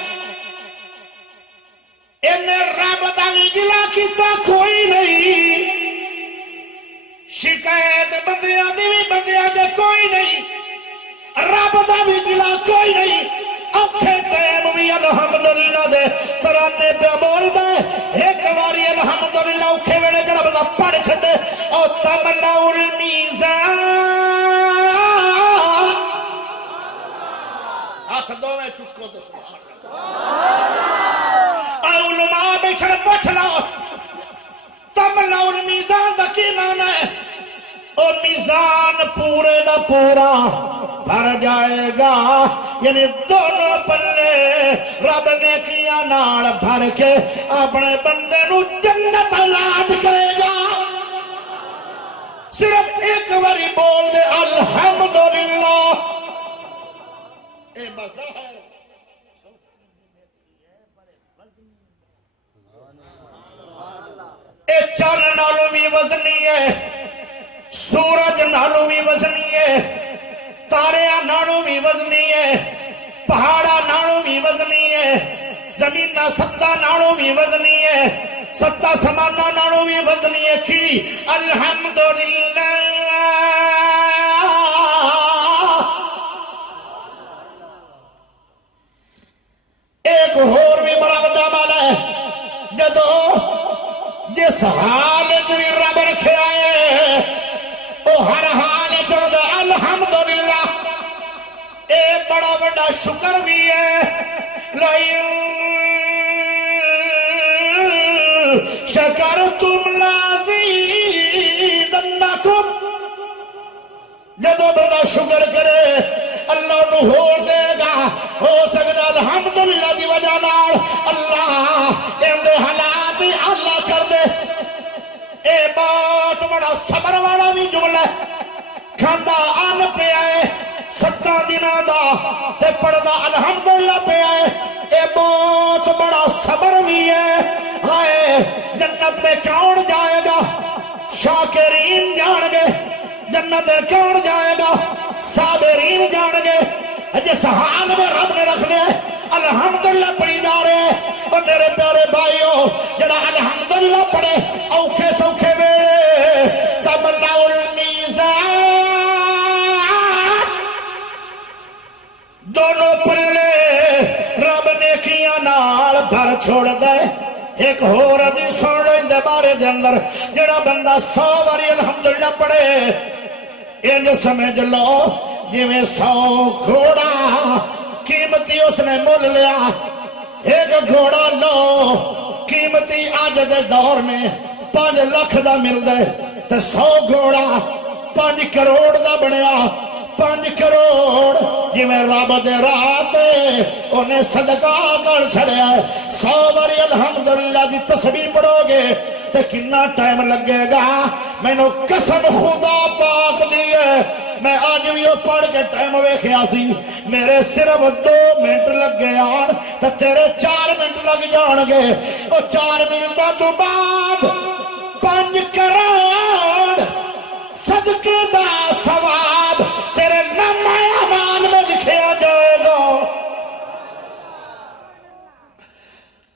انہیں رب دا بھی گلا کیتا کوئی نہیں شکایت بندیاں دی بھی بندیاں دے کوئی نہیں رب دا بھی گلا کوئی نہیں اوکھے ٹائم بھی الحمدللہ دے ترانے پہ بول دے ایک باری الحمدللہ اوکھے ویڑے جڑا بندہ پڑھ چھڑے او تملا المیزان چکو تو سبحان اللہ علماء بیٹھن پوچھ لو تملا المیزان دا کی معنی ہے او میزان پورے دا پورا بھر جائے گا یعنی دونوں پلے رب نے کیا نال بھر کے اپنے بندے نو جنت اولاد کرے گا صرف ایک باری بول دے الحمدللہ اے بس ہے اے چل نالو بھی وزنی ہے سورج نالو بھی وزنی ہے تاریاں نالو بھی وزنی ہے پہاڑا نالو بھی وزنی ہے زمینہ ستہ نالو بھی وزنی ہے ستہ سمانہ نالو بھی وزنی ہے کی الحمدللہ ایک اور بھی بڑا بڑا مالا ہے جدو جس حال جو رب رکھے آئے او ہر حال جو دے الحمدللہ اے بڑا بڑا شکر بھی ہے لئن شکرتم لازیدنکم جدو بڑا شکر کرے اللہ نو ہور دے گا ہو سکتا الحمدللہ دی وجہ نال اللہ اندے حالات ہی اللہ کر دے اے بات بڑا صبر والا بھی جملہ ہے کھاندہ آن پہ آئے 7 دنوں دا تے پڑھدا الحمدللہ پہ آئے اے بہت بڑا صبر بھی ہے آئے جنت میں کون جائے گا شاکرین جان گے جنت میں کون جائے گا صابرین جان گے جس حال میں رب نے رکھ لے الحمدللہ پڑھی جا رہے ہیں اور میرے پیارے بھائیوں جڑا الحمدللہ پڑھے اوکھے سوکھے ویڑے تملا المیزان دونوں پلے رب نے کیا نال بھر چھوڑ دے ایک اور حدیث سن لو ان دے بارے دے اندر جڑا بندہ 100 باری الحمدللہ پڑھے انج سمجھ لو جی میں 100 گھوڑا قیمتی اس نے مول لیا ایک گھوڑا لو قیمتی آج دے دور میں 5 لاکھ دا مل دے تے 100 گھوڑا 5 کروڑ دا بنیا 5 کروڑ جی میں رب دے رات انہیں صدقہ کر چھڑیا 100 باری الحمدللہ دی تسبیح پڑھو گے تے کنا ٹائم لگے گا میں نو قسم خدا پاک دیئے میں آج بھی وہ پڑھ کے ٹائم ویکھیا سی میرے صرف 2 منٹ لگ گئے آن تے تیرے 4 منٹ لگ جان گے اور 4 منٹوں تو بعد 5 کروڑ صدقے دا ثواب تیرے نامہ اعمال میں لکھیا جائے گا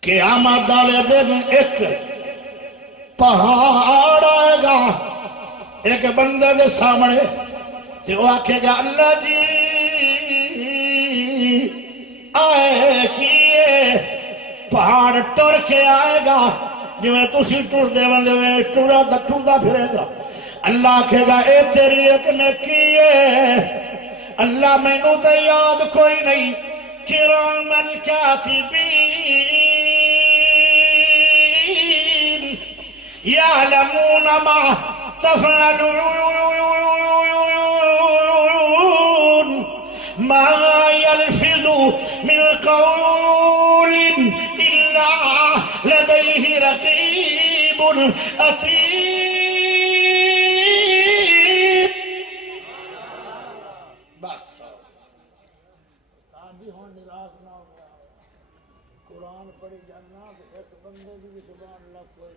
قیامت والے دن ایک پہاڑ آئے گا ایک بندے دے سامنے تے وہ آکھے گا اللہ جی آئے کیے پہاڑ ٹر کے آئے گا جو میں تسی ٹر دے بندے میں ٹردا پھرے گا اللہ آکھے گا اے تیری ایک نے کیے اللہ میں نو تے یاد کوئی نہیں کرامن کاتبین یعلمون ما تفعلون ما يلفظ من قول إلا لديه رقيب عتيد بس قرآن پڑھی جانا ایک بندے کی زبان اللہ کوئی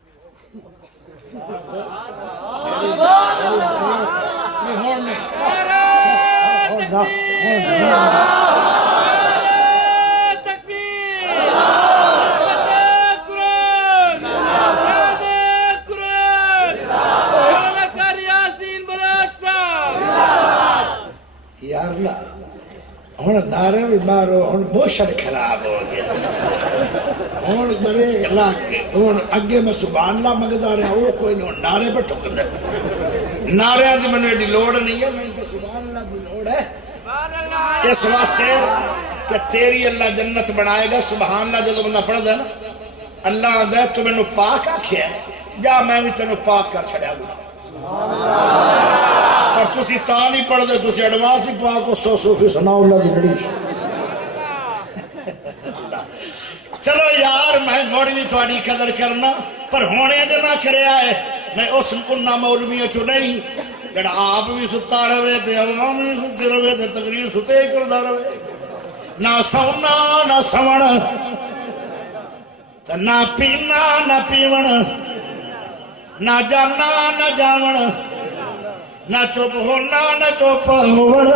یار نا ہن نعرے بھی مارو ہن موشن خراب ہو گیا ہن بڑے لاگ ہن اگے میں سبحان اللہ منگدا رہا وہ کوئی نہیں نعرے پہ ٹھک دے نعرے دی منو ایڈی لوڑ نہیں ہے میں تو سبحان اللہ دی لوڑ ہے اس واسطے کہ تیری اللہ جنت بنائے گا. سبحان اللہ جب بندہ پڑھ دے نا اللہ آدھا ہے تو میں نے پاک آکھیا ہے یا میں بھی تینوں پاک کر چھڑیا گا. اور تسی تا نہیں پڑھ دے تسی ایڈوانس ہی پاک ہو. سو صوفی سناؤ اللہ کی بڑی. چلو یار میں موڑ بھی تھوڑی قدر کرنا پر ہونے جو نہ کرے آئے میں اس انہاں مولویوں چو نہیں جڑا آپ بھی ستا رہے تھے عوام بھی ستے رہے تھے تقریر ستے ہی کردہ رہے نہ سونا نہ سون نہ پینا نہ پیون نہ جانا نہ جاون نہ چپ ہونا نہ چپ ہون.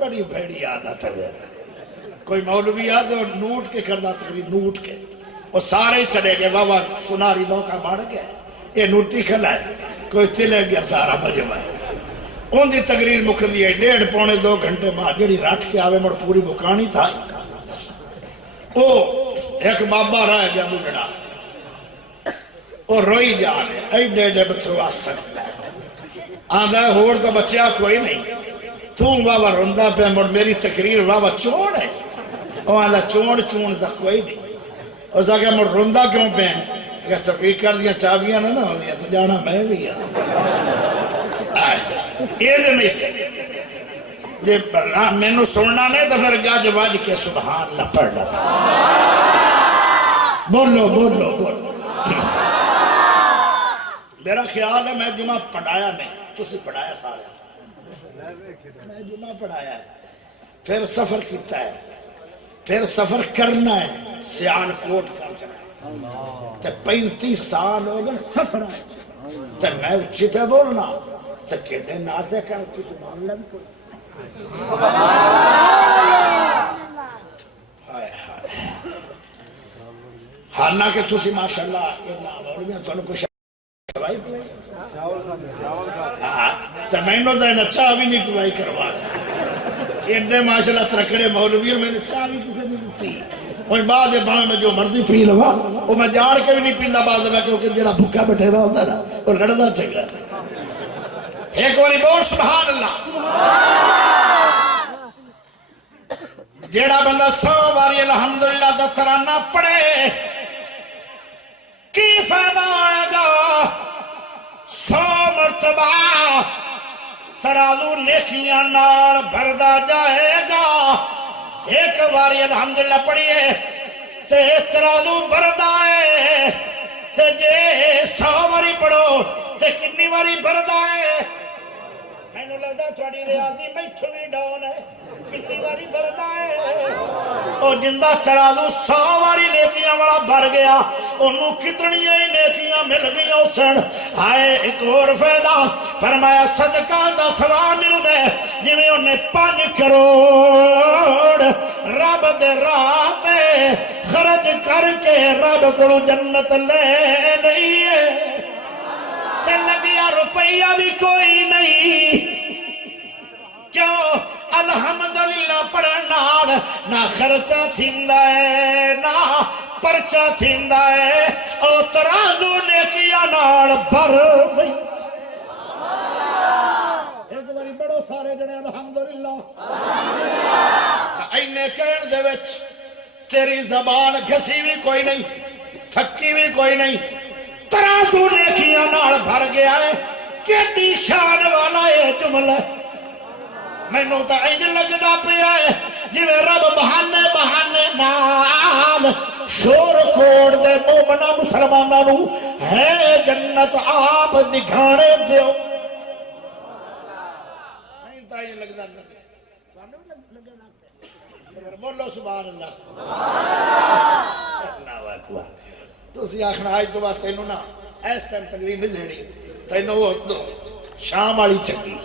بڑی بھیڑی عادت ہے. کوئی مولوی آدھے اور نوٹ کے کردہ تقریر نوٹ کے اور سارے ہی چلے گئے بابا سناری موقع بڑھ گیا یہ نوٹی کھلا ہے کوئی چلے گیا سارا مجمع ہے. ان دی تقریر مکدی ہے 1.5 پونے 2 گھنٹے بعد جڑی رٹ کے آوے مڑ پوری مکانی تھا. او ایک بابا رہ گیا بڑھڑا اور روئی جا رہے ایڈے بچوں آ سکتا ہے آدھا ہے ہوڑ تو بچیا کوئی نہیں تو بابا رندہ پہ مڑ میری تقریر بابا چون ہے. وہ آدھا چون تا کوئی نہیں. اس آگے مڑ رندہ کیوں پہ ہیں اگر سپیکر دیا چابیاں نہ ہو دیا تو جانا میں بھی یہ نہیں سے میں نے سننا نہیں تو پھر گاج باج کے سبحان اللہ پڑھنا. بولو بولو بولو. میرا خیال ہے میں جمعہ پڑھایا نہیں تسی پڑھایا سارے میں جمعہ پڑھایا ہے پھر سفر کیتا ہے پھر سفر کرنا ہے سیان کوٹ پہنچنا ہے 35 سال ہو گئے سفر آئے تو میں اچھی پہ بولنا تو کہتے نازے کا اچھی سبحان اللہ بھی کوئی حالانکہ تسی ماشاءاللہ تو کچھ تو میں نے تو چاہ بھی نہیں پوائی کروا ایڈے ماشاءاللہ ترکڑے مولوی میں نے چاہ بھی کسی نہیں دیتی اور بعد باہر میں جو مرضی پی لوا وہ میں جاڑ کے بھی نہیں پیندہ بعد میں کیونکہ جڑا بھکا بیٹھے رہا ہوتا نا اور لڑدا چنگا. ایک باری بول سبحان اللہ. جیڑا بندہ 100 باری الحمدللہ دا ترانہ پڑھے کی فائدہ آئے گا 100 مرتبہ ترازو نیکیاں نال بھردا جائے گا. ایک باری الحمدللہ پڑھیے تے ترازو بھردا ہے تے جے 100 باری پڑھو تے کتنی باری بھردا ہے. میں نے لگتا تھوڑی ریاضی میں چھوڑی ڈاؤن ہے کتنی باری بھردا ہے. اور جندہ ترازو 100 باری نیکیاں والا بھر گیا انہوں کتنی ہی نیکیاں مل گیا سن. آئے ایک اور فائدہ فرمایا صدقہ دا سوا مل دے جی میں انہیں 5 کروڑ رب دے راتے خرچ کر کے رب کو جنت لے لئیے تے لگیا روپیہ بھی کوئی نہیں. کیوں الحمدللہ پڑھنار نہ خرچہ تھیندا ہے نہ پرچہ تھیندا ہے اور ترازو نیکیاں نال بھر گئی. ایک باری بڑو سارے جنے الحمدللہ. اینے کہن دے وچ تیری زبان گھسی بھی کوئی نہیں تھکی بھی کوئی نہیں ترازو نیکیاں نال بھر گیا ہے. کیڑی شان والا ہے جملہ. میں نو تا اینج لگدا پیا ہے جویں رب بہانے بہانے نال شور کوڑ دے مومنا مسلماناں نو ہے جنت آپ دکھانے دیو. میں تا یہ لگدا بولو سبحان اللہ. اللہ اکبر. تسی آکھنا اج تو بعد تینوں نا اس ٹائم تقریر نہیں دینی تینوں وہ شام والی چکی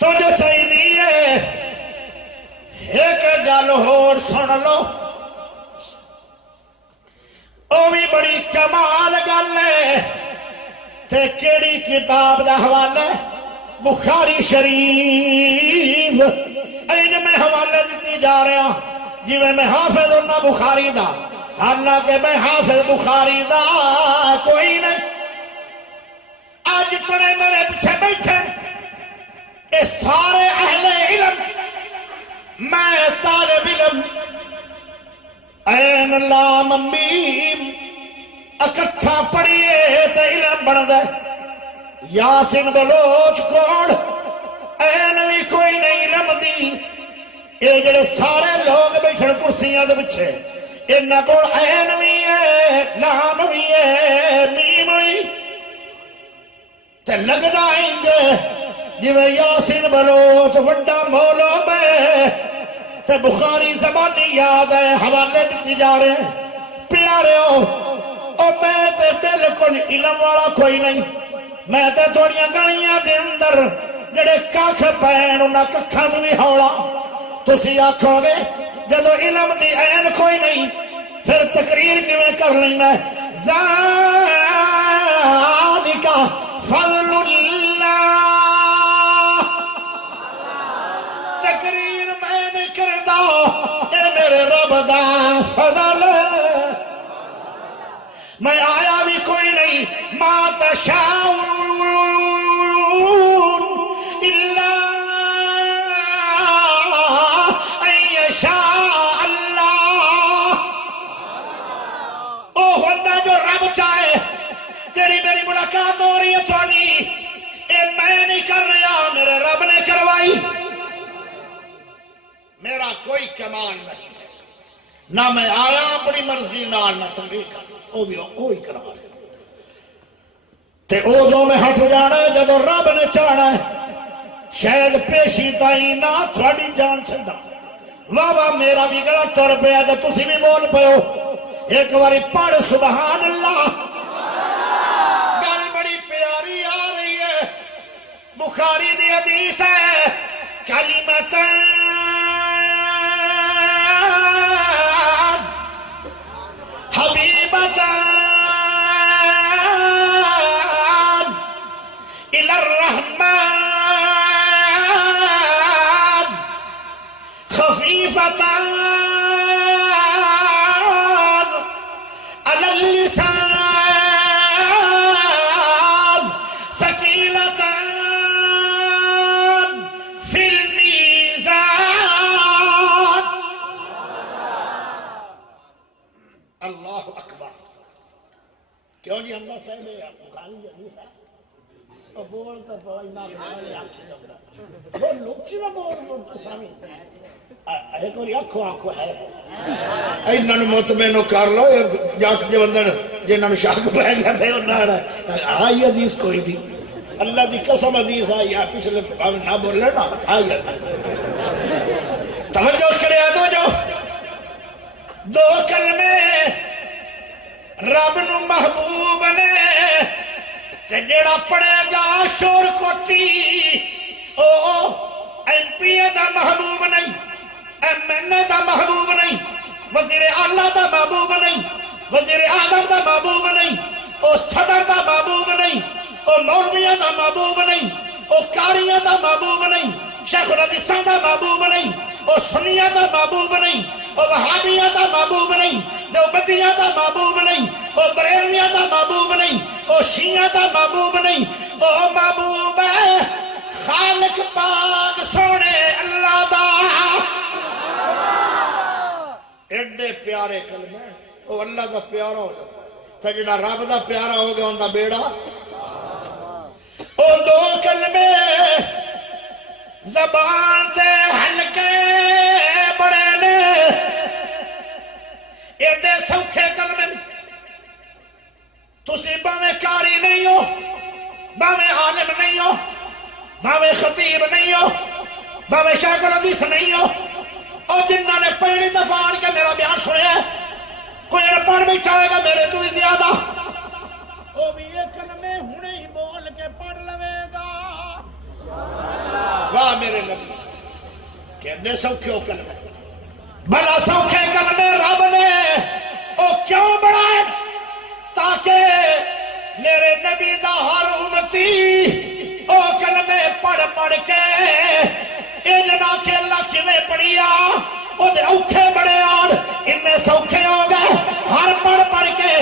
تو جو چاہی دیئے ایک گل ہور سن لو او بھی بڑی کمال گل ہے تے کیڑی کتاب دا حوالے بخاری شریف این میں حوالے دیتی جا رہے ہیں جی میں حافظ ہونا بخاری دا حالانکہ میں حافظ بخاری دا کوئی نہیں. آج تنے میرے پیچھے بیٹھے اے سارے اہل علم میں طالب عین لام میم اکٹھا پڑھیے تے علم بندا ہے یاسین بلوچ کوڑ این بھی کوئی نہیں علم دی اے جڑے سارے لوگ بیٹھن کرسیاں دے پچھے انہاں کول عین بھی ہے لام بھی ہے میم بھی تے لگدا اینگے جویں یاسین بلوچ وڈا مولوی ہے تے بخاری زبانی یاد ہے حوالے دتی جا رہے ہیں پیاریو او میں تے بالکل علم والا کوئی نہیں میں تے تھوڑیاں گلیاں دے اندر جڑے ککھ پین انہاں ککھاں تو بھی ہولا تسی آکھو گے جدو علم دی عین کوئی نہیں پھر تقریر کیویں کر لینا ذالک فضل اللہ تقریر میں نے کردہ اے میرے رب دا فضل میں آیا بھی کوئی نہیں ما تشاءون الا ان یشاء اللہ او ہوتا جو رب چاہے میری ملاقات ہو رہی ہے تھوڑی اے میں نہیں کر رہا میرے رب نے کروائی میرا کوئی کمال نہیں ہے نہ میں آیا اپنی مرضی نہ تقریر کر او بھی اوہی کروا رہے تے او جو میں ہٹ جانا ہے جدو رب نے چاہنا ہے شاید پیشی تائی نہ تھوڑی جان چھندا واہ واہ میرا بھی گڑا ٹر پیا تے تسی بھی بول پیو ایک باری پڑھ سبحان اللہ گل بڑی پیاری آ رہی ہے بخاری دی حدیث ہے کلمتان حبیبتان الى الرحمن خفیفتان على اللسان ثقيلتان في الميزان اللہ اکبر کیوں جی اللہ صاحب بخاری حدیث ہے اور بول تو پوئی نہ بولے آنکھی جب وہ لوچی نہ بول سامی ایک اور آنکھو ہے انہوں نے مطمئنو کر لو جاٹ جو اندر جنہوں نے شاک پہ گیا تھے انہوں نے آئی حدیث کوئی بھی اللہ دی قسم حدیث آئی آپ پچھلے نہ بول لینا آئی حدیث توجہ کرے توجہ دو کلمے رب نو محبوب نے تے جڑا پڑے گا شور کوٹی او ایم پی دا محبوب نہیں ایم این اے دا محبوب نہیں وزیر اعلیٰ دا محبوب نہیں وزیر اعظم دا محبوب نہیں او صدر دا محبوب نہیں او مولویہ دا محبوب نہیں او کاریہ دا محبوب نہیں شیخ الحدیث دا محبوب نہیں او سنیہ دا محبوب نہیں او وہابیہ دا محبوب نہیں دیوبندیہ دا محبوب نہیں او بریلویہ دا محبوب نہیں او شیعہ دا محبوب نہیں او محبوب ہے خالق پاک سونے اللہ دا ایڈے پیارے کلمے او اللہ دا پیارا ہو جاتا ہے سجدہ رب دا پیارا ہو گیا ان دا بیڑا او دو کلمے زبان سے ہلکے بڑے نے ایڈے سوکھے کلمے تسی باویں کاری نہیں ہو باویں عالم نہیں ہو باویں خطیب نہیں ہو باویں شیخ الحدیث نہیں ہو اور جنہوں نے پہلی دفعہ آن کے میرا بیان سنیا ہے کوئی نہ پڑھ بیٹھا ہوئے گا میرے تو بھی زیادہ وہ بھی یہ کلمے ہونے ہی بول کے پڑھ لوے گا واہ میرے نبی کہنے سوکھے کلمے بھلا سوکھے کلمے رب نے او کیوں بڑھائے تاکہ میرے نبی دا ہر امتی او کلمے پڑھ پڑھ کے انہاں کے اللہ کیویں پڑھیا او دے اوکھے بڑے آن انہیں سوکھے ہو گئے ہر پڑھ پڑھ کے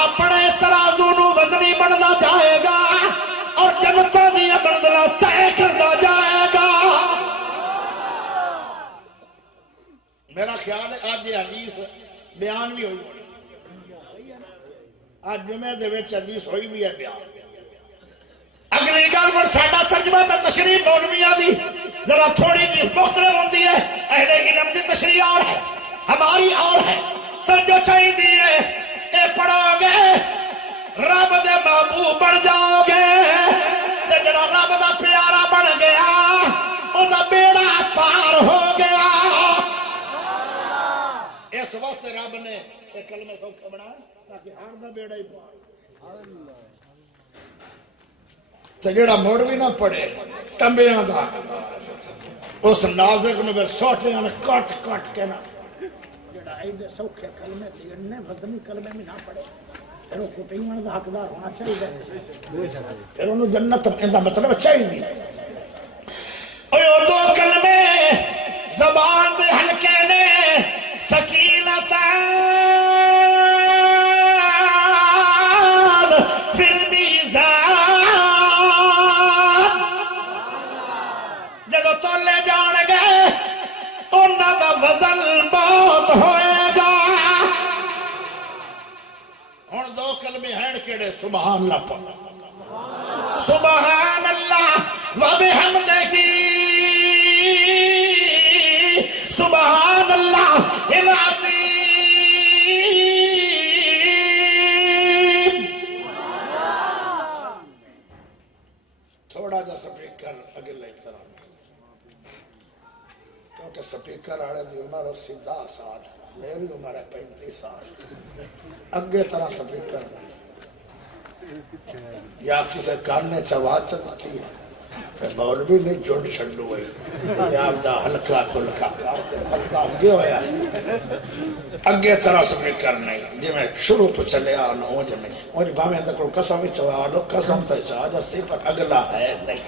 اپنے ترازو نو وزنی بڑھدا جائے گا اور جنتوں دی منزلاں طے کردا جائے گا میرا خیال ہے آج یہ حدیث بیان بھی ہوئی آج جمعے دے وچ حدیث ہوئی بھی ہے بیان اگلی گل پر ساڈا ترجمہ تے تشریح مولویاں دی ذرا تھوڑی جی مختلف ہوندی ہے اہل علم کی تشریح اور ہے ہماری اور ہے توجہ چاہیے اے پڑھو گے رب دے محبوب بن جاؤ گے تے جڑا رب دا پیارا بن گیا او دا بیڑا پار ہو گیا اس واسطے رب نے ایک کلمہ سوکھا بنایا تاکہ ہر دا بیڑا ہی پار تے جڑا مڑ بھی نہ پڑے ٹمبیاں دا اس نازک نو پھر سوٹیاں نے کٹ کٹ کے نہ جڑا ایڈے سوکھے کلمے تے اننے وزنی کلمے میں نہ پڑے پھر وہ کٹیون دا حقدار ہونا چاہیے پھر انہوں جنت ان دا مطلب چاہیے اوہ دو کلمے زبان سے ہلکے نے سکینتان فی المیزان جدو تولے جان گئے انہاں دا وزن بہت ہوئے گا ہن دو کلمے ہیں کیڑے سبحان اللہ پڑھ سبحان اللہ وبحمدہ سبحان اللہ العظیم تھوڑا جا سپیکر اگلے احترام کیونکہ سپیکر آڑے دی عمر 10 سال میری عمر ہے 35 سال اگے طرح سپیکر یا کسے کارنے چواد چلتی ہے مولوی نے جڑ چھڑو ہوئی یا دا ہلکا کلکا ہلکا اگے ہویا اگے طرح سپیکر نہیں جی میں شروع تو چلے آنا ہوں جی میں اور باہمیں تکڑو قسم ہی چوادو قسم تے چاہا جسی پر اگلا ہے نہیں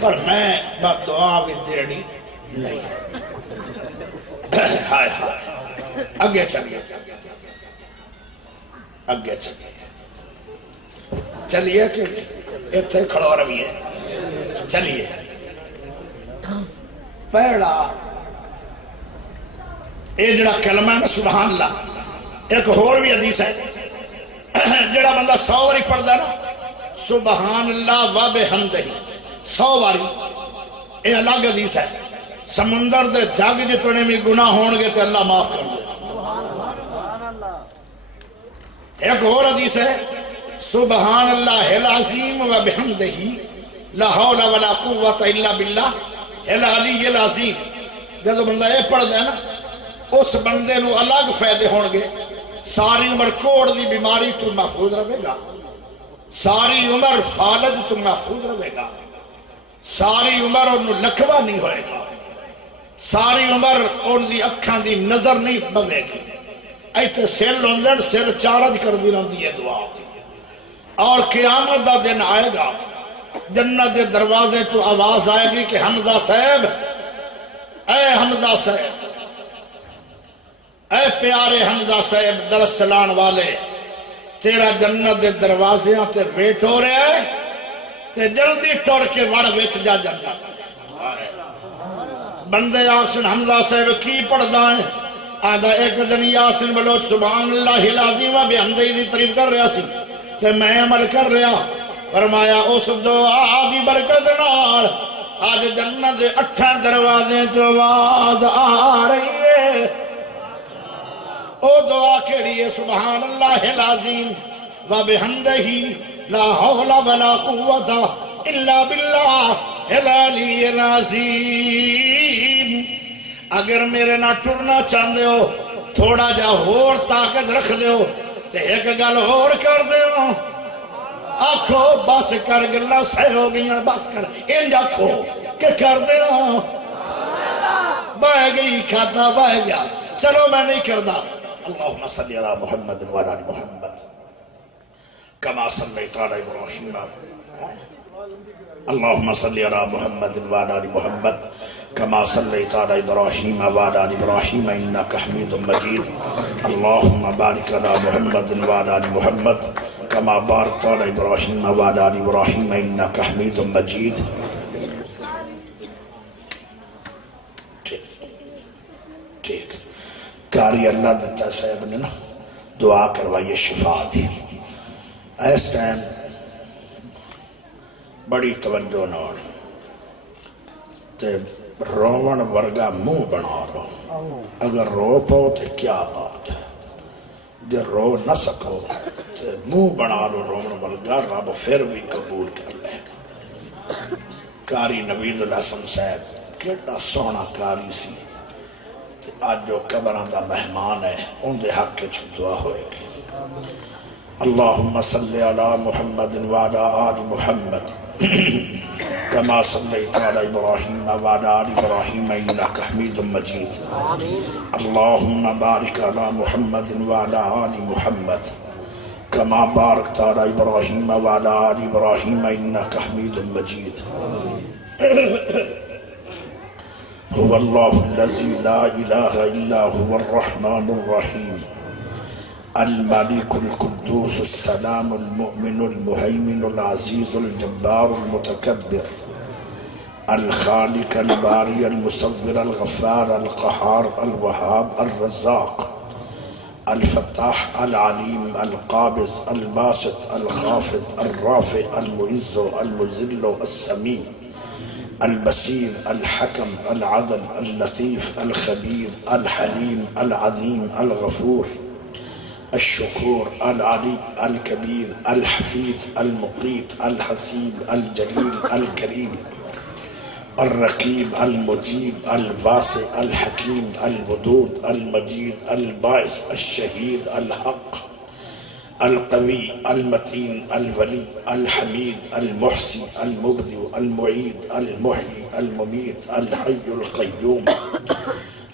پر میں بات دعا بھی دیڑی نہیں ہائے ہائے اگے چلیے اگے چلیے کہ اتھے کھڑو روی ہے چلیے پہلا اے جڑا کلمہ ہے سبحان اللہ ایک اور بھی حدیث ہے جڑا بندہ 100 واری پڑھ دا نا سبحان اللہ و بحمدہ 100 واری اے الگ حدیث ہے سمندر دے جاگ جتنے میں گناہ ہونگے تو اللہ معاف کر دے ایک اور حدیث ہے سبحان اللہ العظیم و بحمدہ لا حول ولا قوت الا باللہ العلی العظیم جب بندہ یہ پڑھ دے نا اس بندے نو الگ فائدے ہونگے ساری عمر کوڑ دی بیماری تو محفوظ رہے گا ساری عمر فالج تو محفوظ رہے گا ساری عمر انہوں لکھوا نہیں ہوئے گا ساری عمر ان دی اکھاں دی نظر نہیں بوے گی ایتھے سیل ہوندن سر چارج کر دی رہتی ہے دعا اور قیامت دا دن آئے گا جنت دے دروازے تو آواز آئے گی کہ حمزہ صاحب اے حمزہ صاحب اے پیارے حمزہ صاحب درس چلان والے تیرا جنت دے دروازے تے ویٹ ہو رہے ہیں تے جلدی ٹور کے وڑ وچ جا جنت بندے آسن حمزہ صاحب کی پڑھ دائیں آدھا ایک دن یاسین بلوچ سبحان اللہ العظیم و بحمدہ دی تعریف کر رہا سی تے میں عمل کر رہا فرمایا اس دعا دی برکت نال آج جنت دے 8 دروازے جو آواز آ رہی ہے او دعا کیڑی ہے سبحان اللہ العظیم و بحمدہ لا حول ولا قوت الا باللہ العلی العظیم اگر میرے نہ ٹرنا چاہتے ہو تھوڑا جا اور طاقت رکھ دے ہو تے ایک گل اور کر دے ہو آکھو بس کر گلا سہ ہو گئی بس کر انج آکھو کہ کر دے ہو بہ گئی کھاتا بہ گیا چلو میں نہیں کردا اللہم صلی علی محمد و علی محمد کما صلیت علی ابراہیم اللہم صلی علی محمد و علی محمد كما صليت على إبراهيم وعلى آل إبراهيم إنك حميد مجيد اللهم بارك على محمد وعلى آل محمد كما باركت على إبراهيم وعلى آل إبراهيم إنك حميد مجيد ٹھیک کاری اللہ دیتا صاحب نے نا دعا کروائیے شفا دی اس ٹائم بڑی توجہ نال تے روون ورگا منہ بنا لو اگر رو پاؤ تو کیا بات ہے جے رو نہ سکو تو منہ بنا لو روون ورگا رب پھر بھی قبول کر لے گا کاری نوید الحسن صاحب کیڑا سونا کاری سی آج جو قبران دا مہمان ہے ان دے حق کے چھو دعا ہوئے گی اللہم صلی علی محمد وعلا آل محمد کما صلیت علی ابراہیم وعلا آل ابراہیم انکا حمید مجید اللہم بارک علی محمد وعلا آل محمد کما بارکت علی ابراہیم وعلا آل ابراہیم انکا حمید مجید هو الله الذي لا إله إلا هو الرحمن الرحيم الملك القدوس السلام المؤمن المهيمن العزيز الجبار المتكبر الخالق الباري المصور الغفار القهار الوهاب الرزاق الفتاح العليم القابض الباسط الخافض الرافع المعز المذل السميع البصير الحكم العدل اللطيف الخبير الحليم العظيم الغفور الشكور العلي الكبير الحفيظ المقيت الحسيب الجليل الكريم الرقيب المجيب الواسع الحكيم الودود المجيد الباعث الشهيد الحق القوي المتين الولي الحميد المحصي المبدئ المعيد المحيي المميت الحي القيوم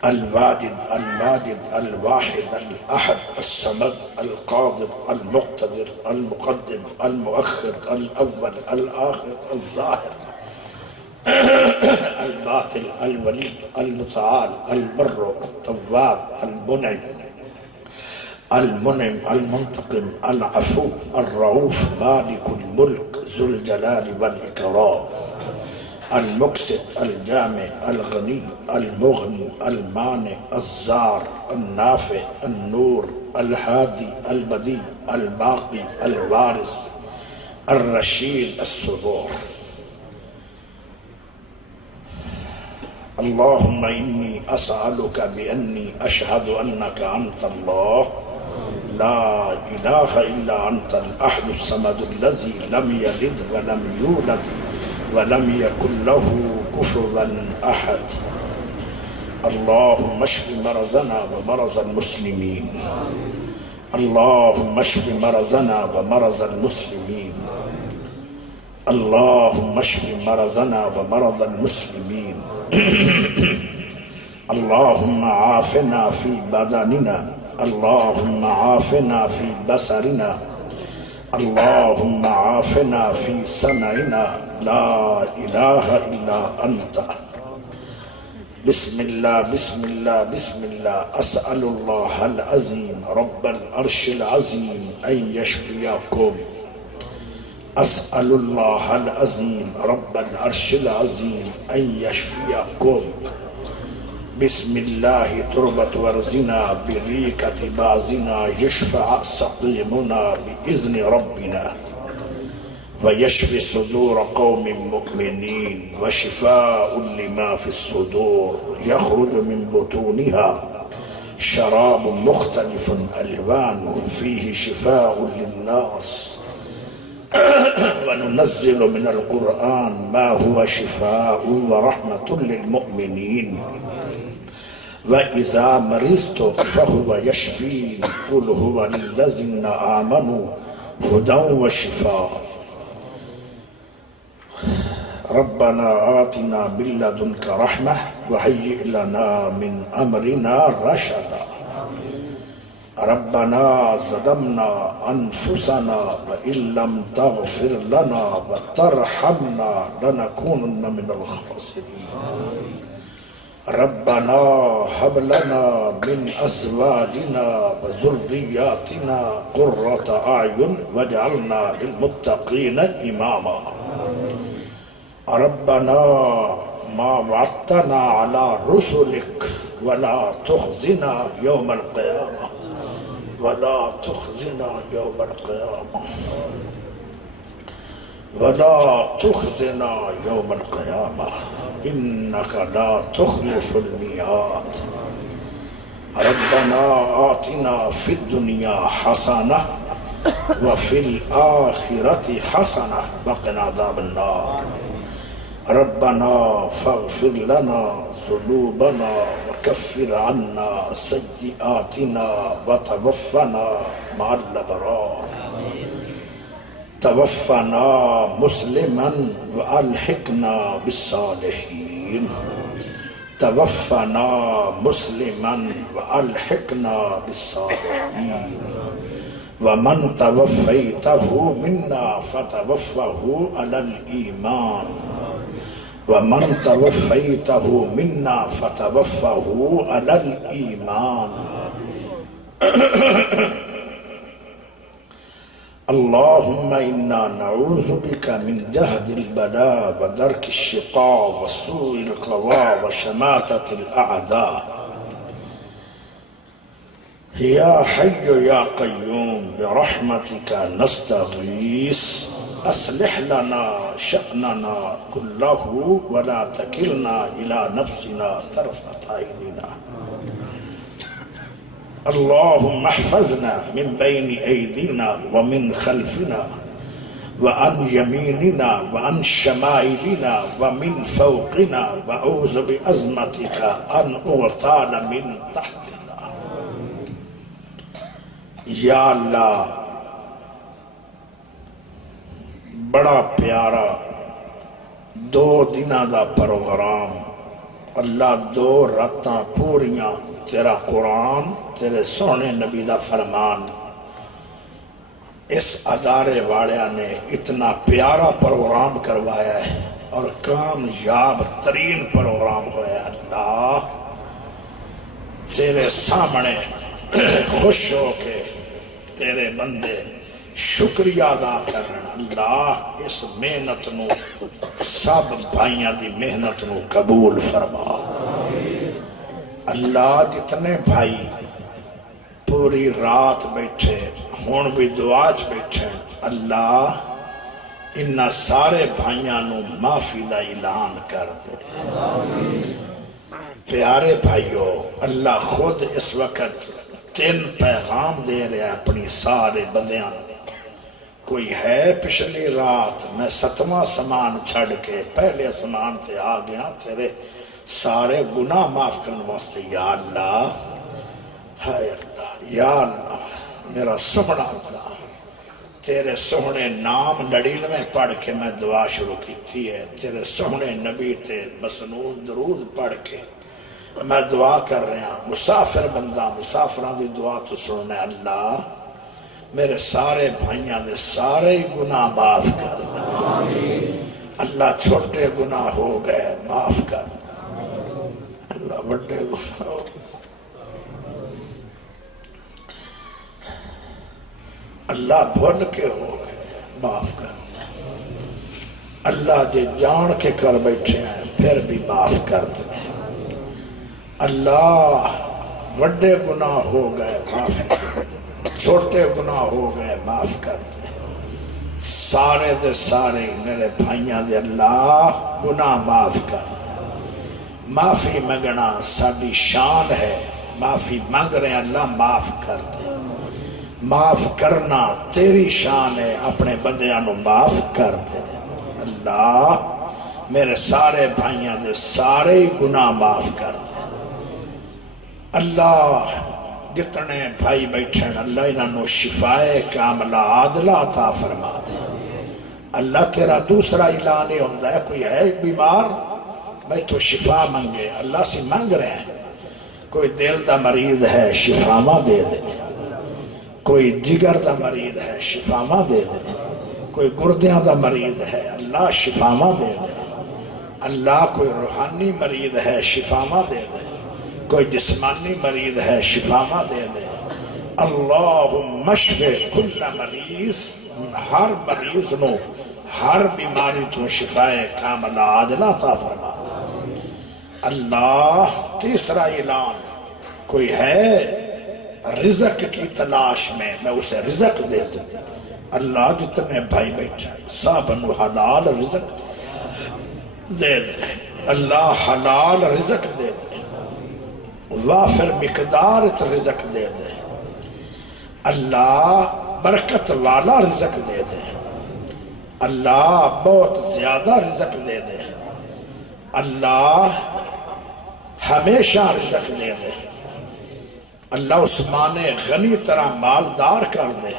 الواجد الماجد الواحد الأحد الصمد القادر المقتدر المقدم المؤخر الأول الآخر الظاهر الباطل الولي المتعال البر التواب المنعم المنتقم العفو الرؤوف مالك الملك ذو الجلال والإكرام المقسط الجامع الغني المغني المانع الزار النافع النور الهادي البديع الباقي الوارث الرشيد الصدور اللهم إني أسألك بأني أشهد أنك أنت الله لا إله إلا أنت الأحد الصمد الذي لم يلد ولم يولد ولم يكن له كفوا أحد اللهم اشف مرضنا ومرض المسلمين اللهم اشف مرضنا ومرض المسلمين اللهم اشف مرضنا ومرض المسلمين اللهم عافنا في بدننا اللهم عافنا في بصرنا اللهم عافنا في سمعنا لا إله إلا أنت بسم الله بسم الله بسم الله أسأل الله العظيم رب العرش العظيم أن يشفيكم أسأل الله العظيم رب العرش العظيم أن يشفيكم بسم الله تربة ورزنا بريكة بعضنا يشفع سقيمنا بإذن ربنا ويشفي صدور قوم مؤمنين وشفاء لما في الصدور يخرج من بطونها شراب مختلف ألوانه فيه شفاء للناس وننزل من القرآن ما هو شفاء ورحمة للمؤمنين وإذا مرضت فهو يشفين قل هو للذين آمنوا هدى وشفاء ربنا آتنا من لدنك رحمة وهيئ لنا من أمرنا رشدا ربنا ظلمنا أنفسنا وإن لم تغفر لنا وترحمنا لنكونن من الخاسرين ربنا هب لنا من أزواجنا وذرياتنا قرة أعين واجعلنا للمتقين إماما ربنا ما وعدتنا على رسلك ولا تخزنا يوم القيامة ولا تخزنا يوم القيامة ولا تخزنا يوم القيامة إنك لا تخلف الميعاد ربنا آتنا في الدنيا حسنة وفي الآخرة حسنة وقنا عذاب النار ربنا فاغفر لنا ذنوبنا وكفر عنا سيئاتنا وتوفنا مع الأبرار توفنا مسلما وألحقنا بالصالحين توفنا مسلما وألحقنا بالصالحين ومن توفيته منا فتوفه على الإيمان ومن توفيته منا فتوفه على الإيمان اللهم إنا نعوذ بك من جهد البلاء ودرك الشقاء وسوء القضاء وشماتة الأعداء يا حي يا قيوم برحمتك نستغيث أصلح لنا شأننا كله ولا تكلنا إلى نفسنا طرفة عيننا اللهم احفظنا من بين أيدينا ومن خلفنا وعن يميننا وعن شمائلنا ومن فوقنا وأعوذ بعظمتك أن أغتال من تحتنا یا اللہ بڑا پیارا 2 دنوں دا پروگرام اللہ 2 راتاں پوریاں تیرا قرآن تیرے سونے نبی دا فرمان اس ادارے والیاں نے اتنا پیارا پروگرام کروایا ہے اور کامیاب ترین پروگرام ہوا اللہ تیرے سامنے خوش ہو کے تیرے بندے شکریہ ادا کرن اللہ اس محنت نو سب بھائیاں دی محنت نو قبول فرما اللہ جتنے بھائی پوری رات بیٹھے ہون بھی دعا چ بیٹھے اللہ انہاں سارے بھائیاں نو معافی دا اعلان کر دے پیارے بھائیو اللہ خود اس وقت 3 پیغام دے رہے اپنی سارے بندیاں کوئی ہے پچھلی رات میں 7واں سمان چھڑ کے پہلے سمان تے آ گیا تیرے سارے گناہ معاف کرنے واسطے یا اللہ ہائے اللہ یا اللہ میرا سونا اللہ تیرے سونے نام 99 پڑھ کے میں دعا شروع کی تھی ہے تیرے سونے نبی تے مسنون درود پڑھ کے میں دعا کر رہا ہوں مسافر بندہ مسافران دی دعا تو سننے اللہ میرے سارے بھائیاں دے سارے گناہ معاف کر دے اللہ چھوٹے گناہ ہو گئے معاف کر دے اللہ بڑے گناہ ہو گئے اللہ بھول کے ہو گئے معاف کر دے اللہ جے جان کے کر بیٹھے ہیں پھر بھی معاف کر دے اللہ وڈے گناہ ہو گئے معاف کر دے چھوٹے گناہ ہو گئے معاف کر دے سارے دے سارے میرے بھائیاں دے اللہ گناہ معاف کر دے معافی منگنا ساری شان ہے معافی مانگ رہے ہیں اللہ معاف کر دے معاف کرنا تیری شان ہے اپنے بندیاں نو معاف کر دے اللہ میرے سارے بھائیاں دے سارے گناہ معاف کر دے اللہ جتنے بھائی بیٹھے اللہ انہوں شفائے کاملہ عادلہ عطا فرما دے اللہ تیرا دوسرا اعلان ہی ہوتا ہے کوئی ہے بیمار میں تو شفا منگے اللہ سے مانگ رہے ہیں کوئی دل دا مریض ہے شفاما دے دے کوئی جگر دا مریض ہے شفاما دے دے کوئی گردیاں دا مریض ہے اللہ شفاما دے دے اللہ کوئی روحانی مریض ہے شفاما دے دے کوئی جسمانی مریض ہے شفاما دے دے اللہم اشفِ کل مریض ہر مریض نو ہر بیماری تو شفائے کاملہ عاجلہ عطا فرما دے اللہ تیسرا اعلان، کوئی ہے رزق کی تلاش میں اسے رزق دے دوں۔ اللہ جتنے بھائی بیٹھے سب انو حلال رزق دے دے، اللہ حلال رزق دے دے، وافر مقدار رزق دے دے، اللہ برکت والا رزق دے دے، اللہ بہت زیادہ رزق دے دے، اللہ ہمیشہ رزق دے دے، اللہ عثمان غنی طرح مالدار کر دے،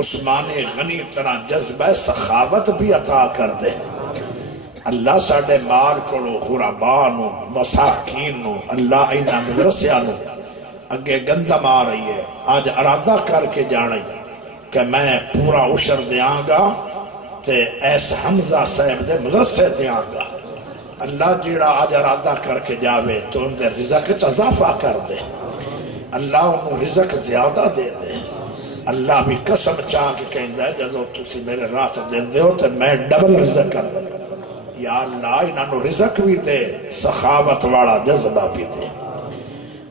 عثمان غنی طرح جذبہ سخاوت بھی عطا کر دے، اللہ ساڑھے مال کولو غرباء نو مساکین نو اللہ اینا مدرسیاں نو اگے گندم آ رہی ہے، آج ارادہ کر کے جانے کہ میں پورا عشر دیاں گا تے ایس حمزہ صاحب دے مدرسے دیاں گا، اللہ جیڑا آج ارادہ کر کے جاوے تو ان دے رزق اضافہ کر دے، اللہ انہوں رزق زیادہ دے دے، اللہ بھی قسم چاہ کے کہندہ ہے جدو تسی میرے رات دین دے ہو تو میں ڈبل رزق کر دے، یا اللہ انہوں رزق بھی دے، سخاوت والا جذبہ بھی دے،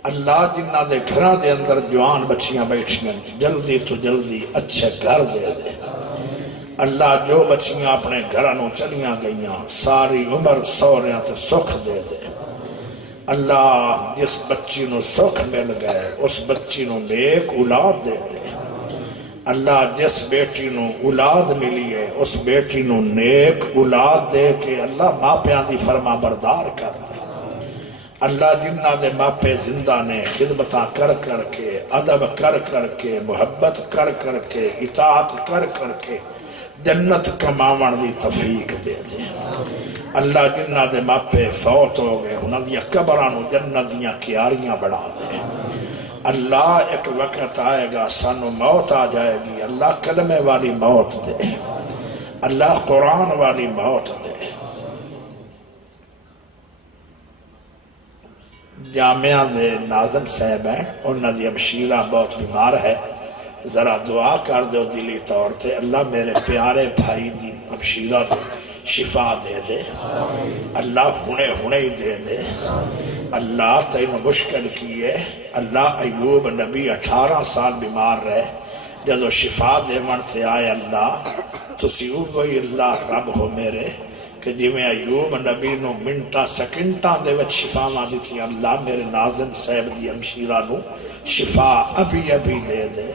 اللہ جنہ دے گھران دے اندر جوان بچیاں بیٹھیاں جلدی تو جلدی اچھے گھر دے دے، اللہ جو بچیاں اپنے گھرانوں چلیاں گئیاں ساری عمر سوریاں تے سکھ دے دے، اللہ جس بچی نو سکھ مل گئے اس بچی نو نیک اولاد دے دے، اللہ جس بیٹی نو اولاد ملی ہے اس بیٹی نو نیک اولاد دے کے اللہ ماپیاں دی فرما بردار کر دے، اللہ جنہ دے ماپے زندہ نے خدمتاں کر کر کے ادب کر کر کے محبت کر کر کے اطاعت کر کر کے جنت کماون دی توفیق دے دے، اللہ جنہ دے ماپے فوت ہو گئے انہاں دیا قبرانو جنت دیاں کیاریاں بڑھا دے، اللہ ایک وقت آئے گا سانو موت آ جائے گی، اللہ کلمے والی موت دے، اللہ قرآن والی موت دے، جامعہ دے ناظم صاحب ہیں انہاں دی مشیرہ بہت بیمار ہے، ذرا دعا کر دو دلی طور تے اللہ میرے پیارے بھائی دی مشیرہ کو شفا دے دے، اللہ ہونے ہی دے دے، اللہ تینوں مشکل کیے، اللہ ایوب نبی 18 سال بیمار رہے، جدو شفا دے منتے آئے اللہ تسی وہی اللہ رب ہو میرے کہ جی میں ایوب نبی نو منٹا سکنٹا دے وچ شفا ماں دی تھی، اللہ میرے ناظم صاحب دی ہمشیرہ نو شفا ابھی دے دے،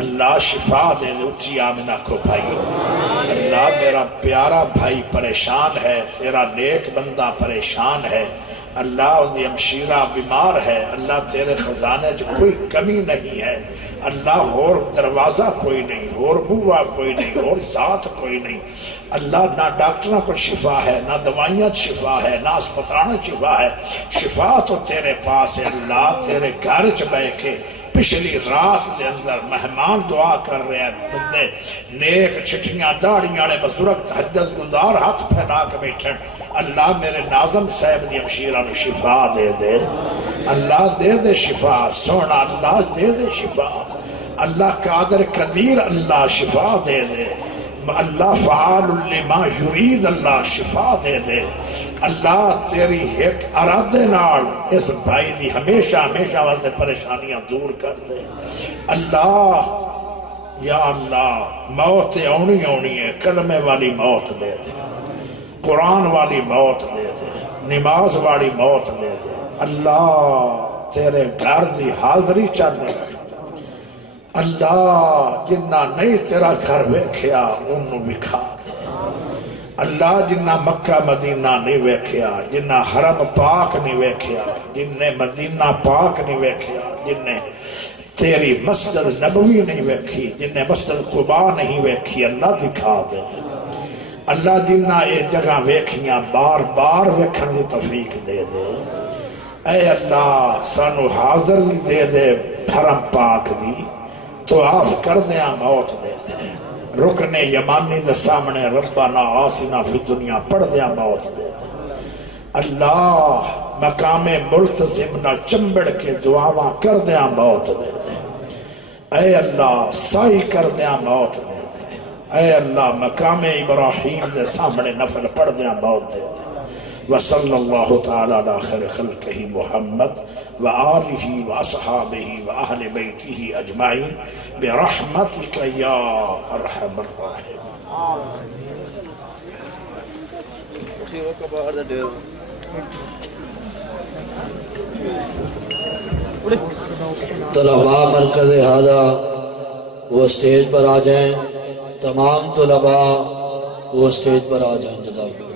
اللہ شفا دے دے، اچھی آمنہ کو بھائی، اللہ میرا پیارا بھائی پریشان ہے، تیرا نیک بندہ پریشان ہے، اللہ دی ہمشیرہ بیمار ہے، اللہ تیرے خزانے جو کوئی کمی نہیں ہے، اللہ اور دروازہ کوئی نہیں، اور بوا کوئی نہیں، اور ذات کوئی نہیں، اللہ نہ ڈاکٹروں کو شفا ہے، نہ دوائیاں شفا ہے، نہ اسپتالوں شفا ہے، شفا تو تیرے پاس ہے، اللہ تیرے گھر چ بیٹھ کے پچھلی رات دے اندر مہمان دعا کر رہے ہیں بندے نیک چھٹیاں داڑیاں والے بزرگ تہجد گزار ہاتھ پھیلا کے بیٹھے، اللہ میرے ناظم صاحب دی ہمشیرہ نو شفا دے دے، اللہ دے دے شفا، سونا اللہ دے دے شفا، اللہ قادر قدیر اللہ شفا دے دے، اللہ فعال لما یرید اللہ شفا دے دے، اللہ تیری ایک ارادے نال اس بھائی دی ہمیشہ واسطے پریشانیاں دور کر دے، اللہ یا اللہ موت آنی ہے، کلمے والی موت دے دے، قرآن والی موت دے دے، نماز والی موت دے دے، اللہ تیرے گھر دی حاضری چاہنے اللہ جنہ نہیں تیرا گھر ویکھیا انہوں بکھا دے، اللہ جنہ مکہ مدینہ نہیں ویکھیا، جنہ حرم پاک نہیں ویکھیا، جنہ مدینہ پاک نہیں ویکھیا، جنہ تیری مسجد نبوی نہیں ویکھی، جنہ مسجد قباء نہیں ویکھی، اللہ دکھا دے، اللہ جنہ یہ جگہ ویکھیاں بار بار ویکھن دی توفیق دے دے، اے اللہ سانو حاضر دے دے حرم پاک دی، تو آف کر دیا موت دے دے، رکن یمانی دے سامنے ربنا آتنا فی الدنیا پڑھ دیا موت دے دے، اللہ مقام ملتزم نہ چمبڑ کے دعاواں کر دیا موت دے دے، اے اللہ سائی کر دیا موت دے دے، اے اللہ مقام ابراہیم دے سامنے نفل پڑھ دیا موت دے دے، وصلی اللہ تعالی علی خیر خلقہ محمد وآلہ واصحابہ واہل بیتہ اجمعین برحمتک یا ارحم الراحمین. طلباء مرکز ہادہ وہ اسٹیج پر آ جائیں. تمام طلباء وہ اسٹیج پر آ جائیں. جزاک اللہ.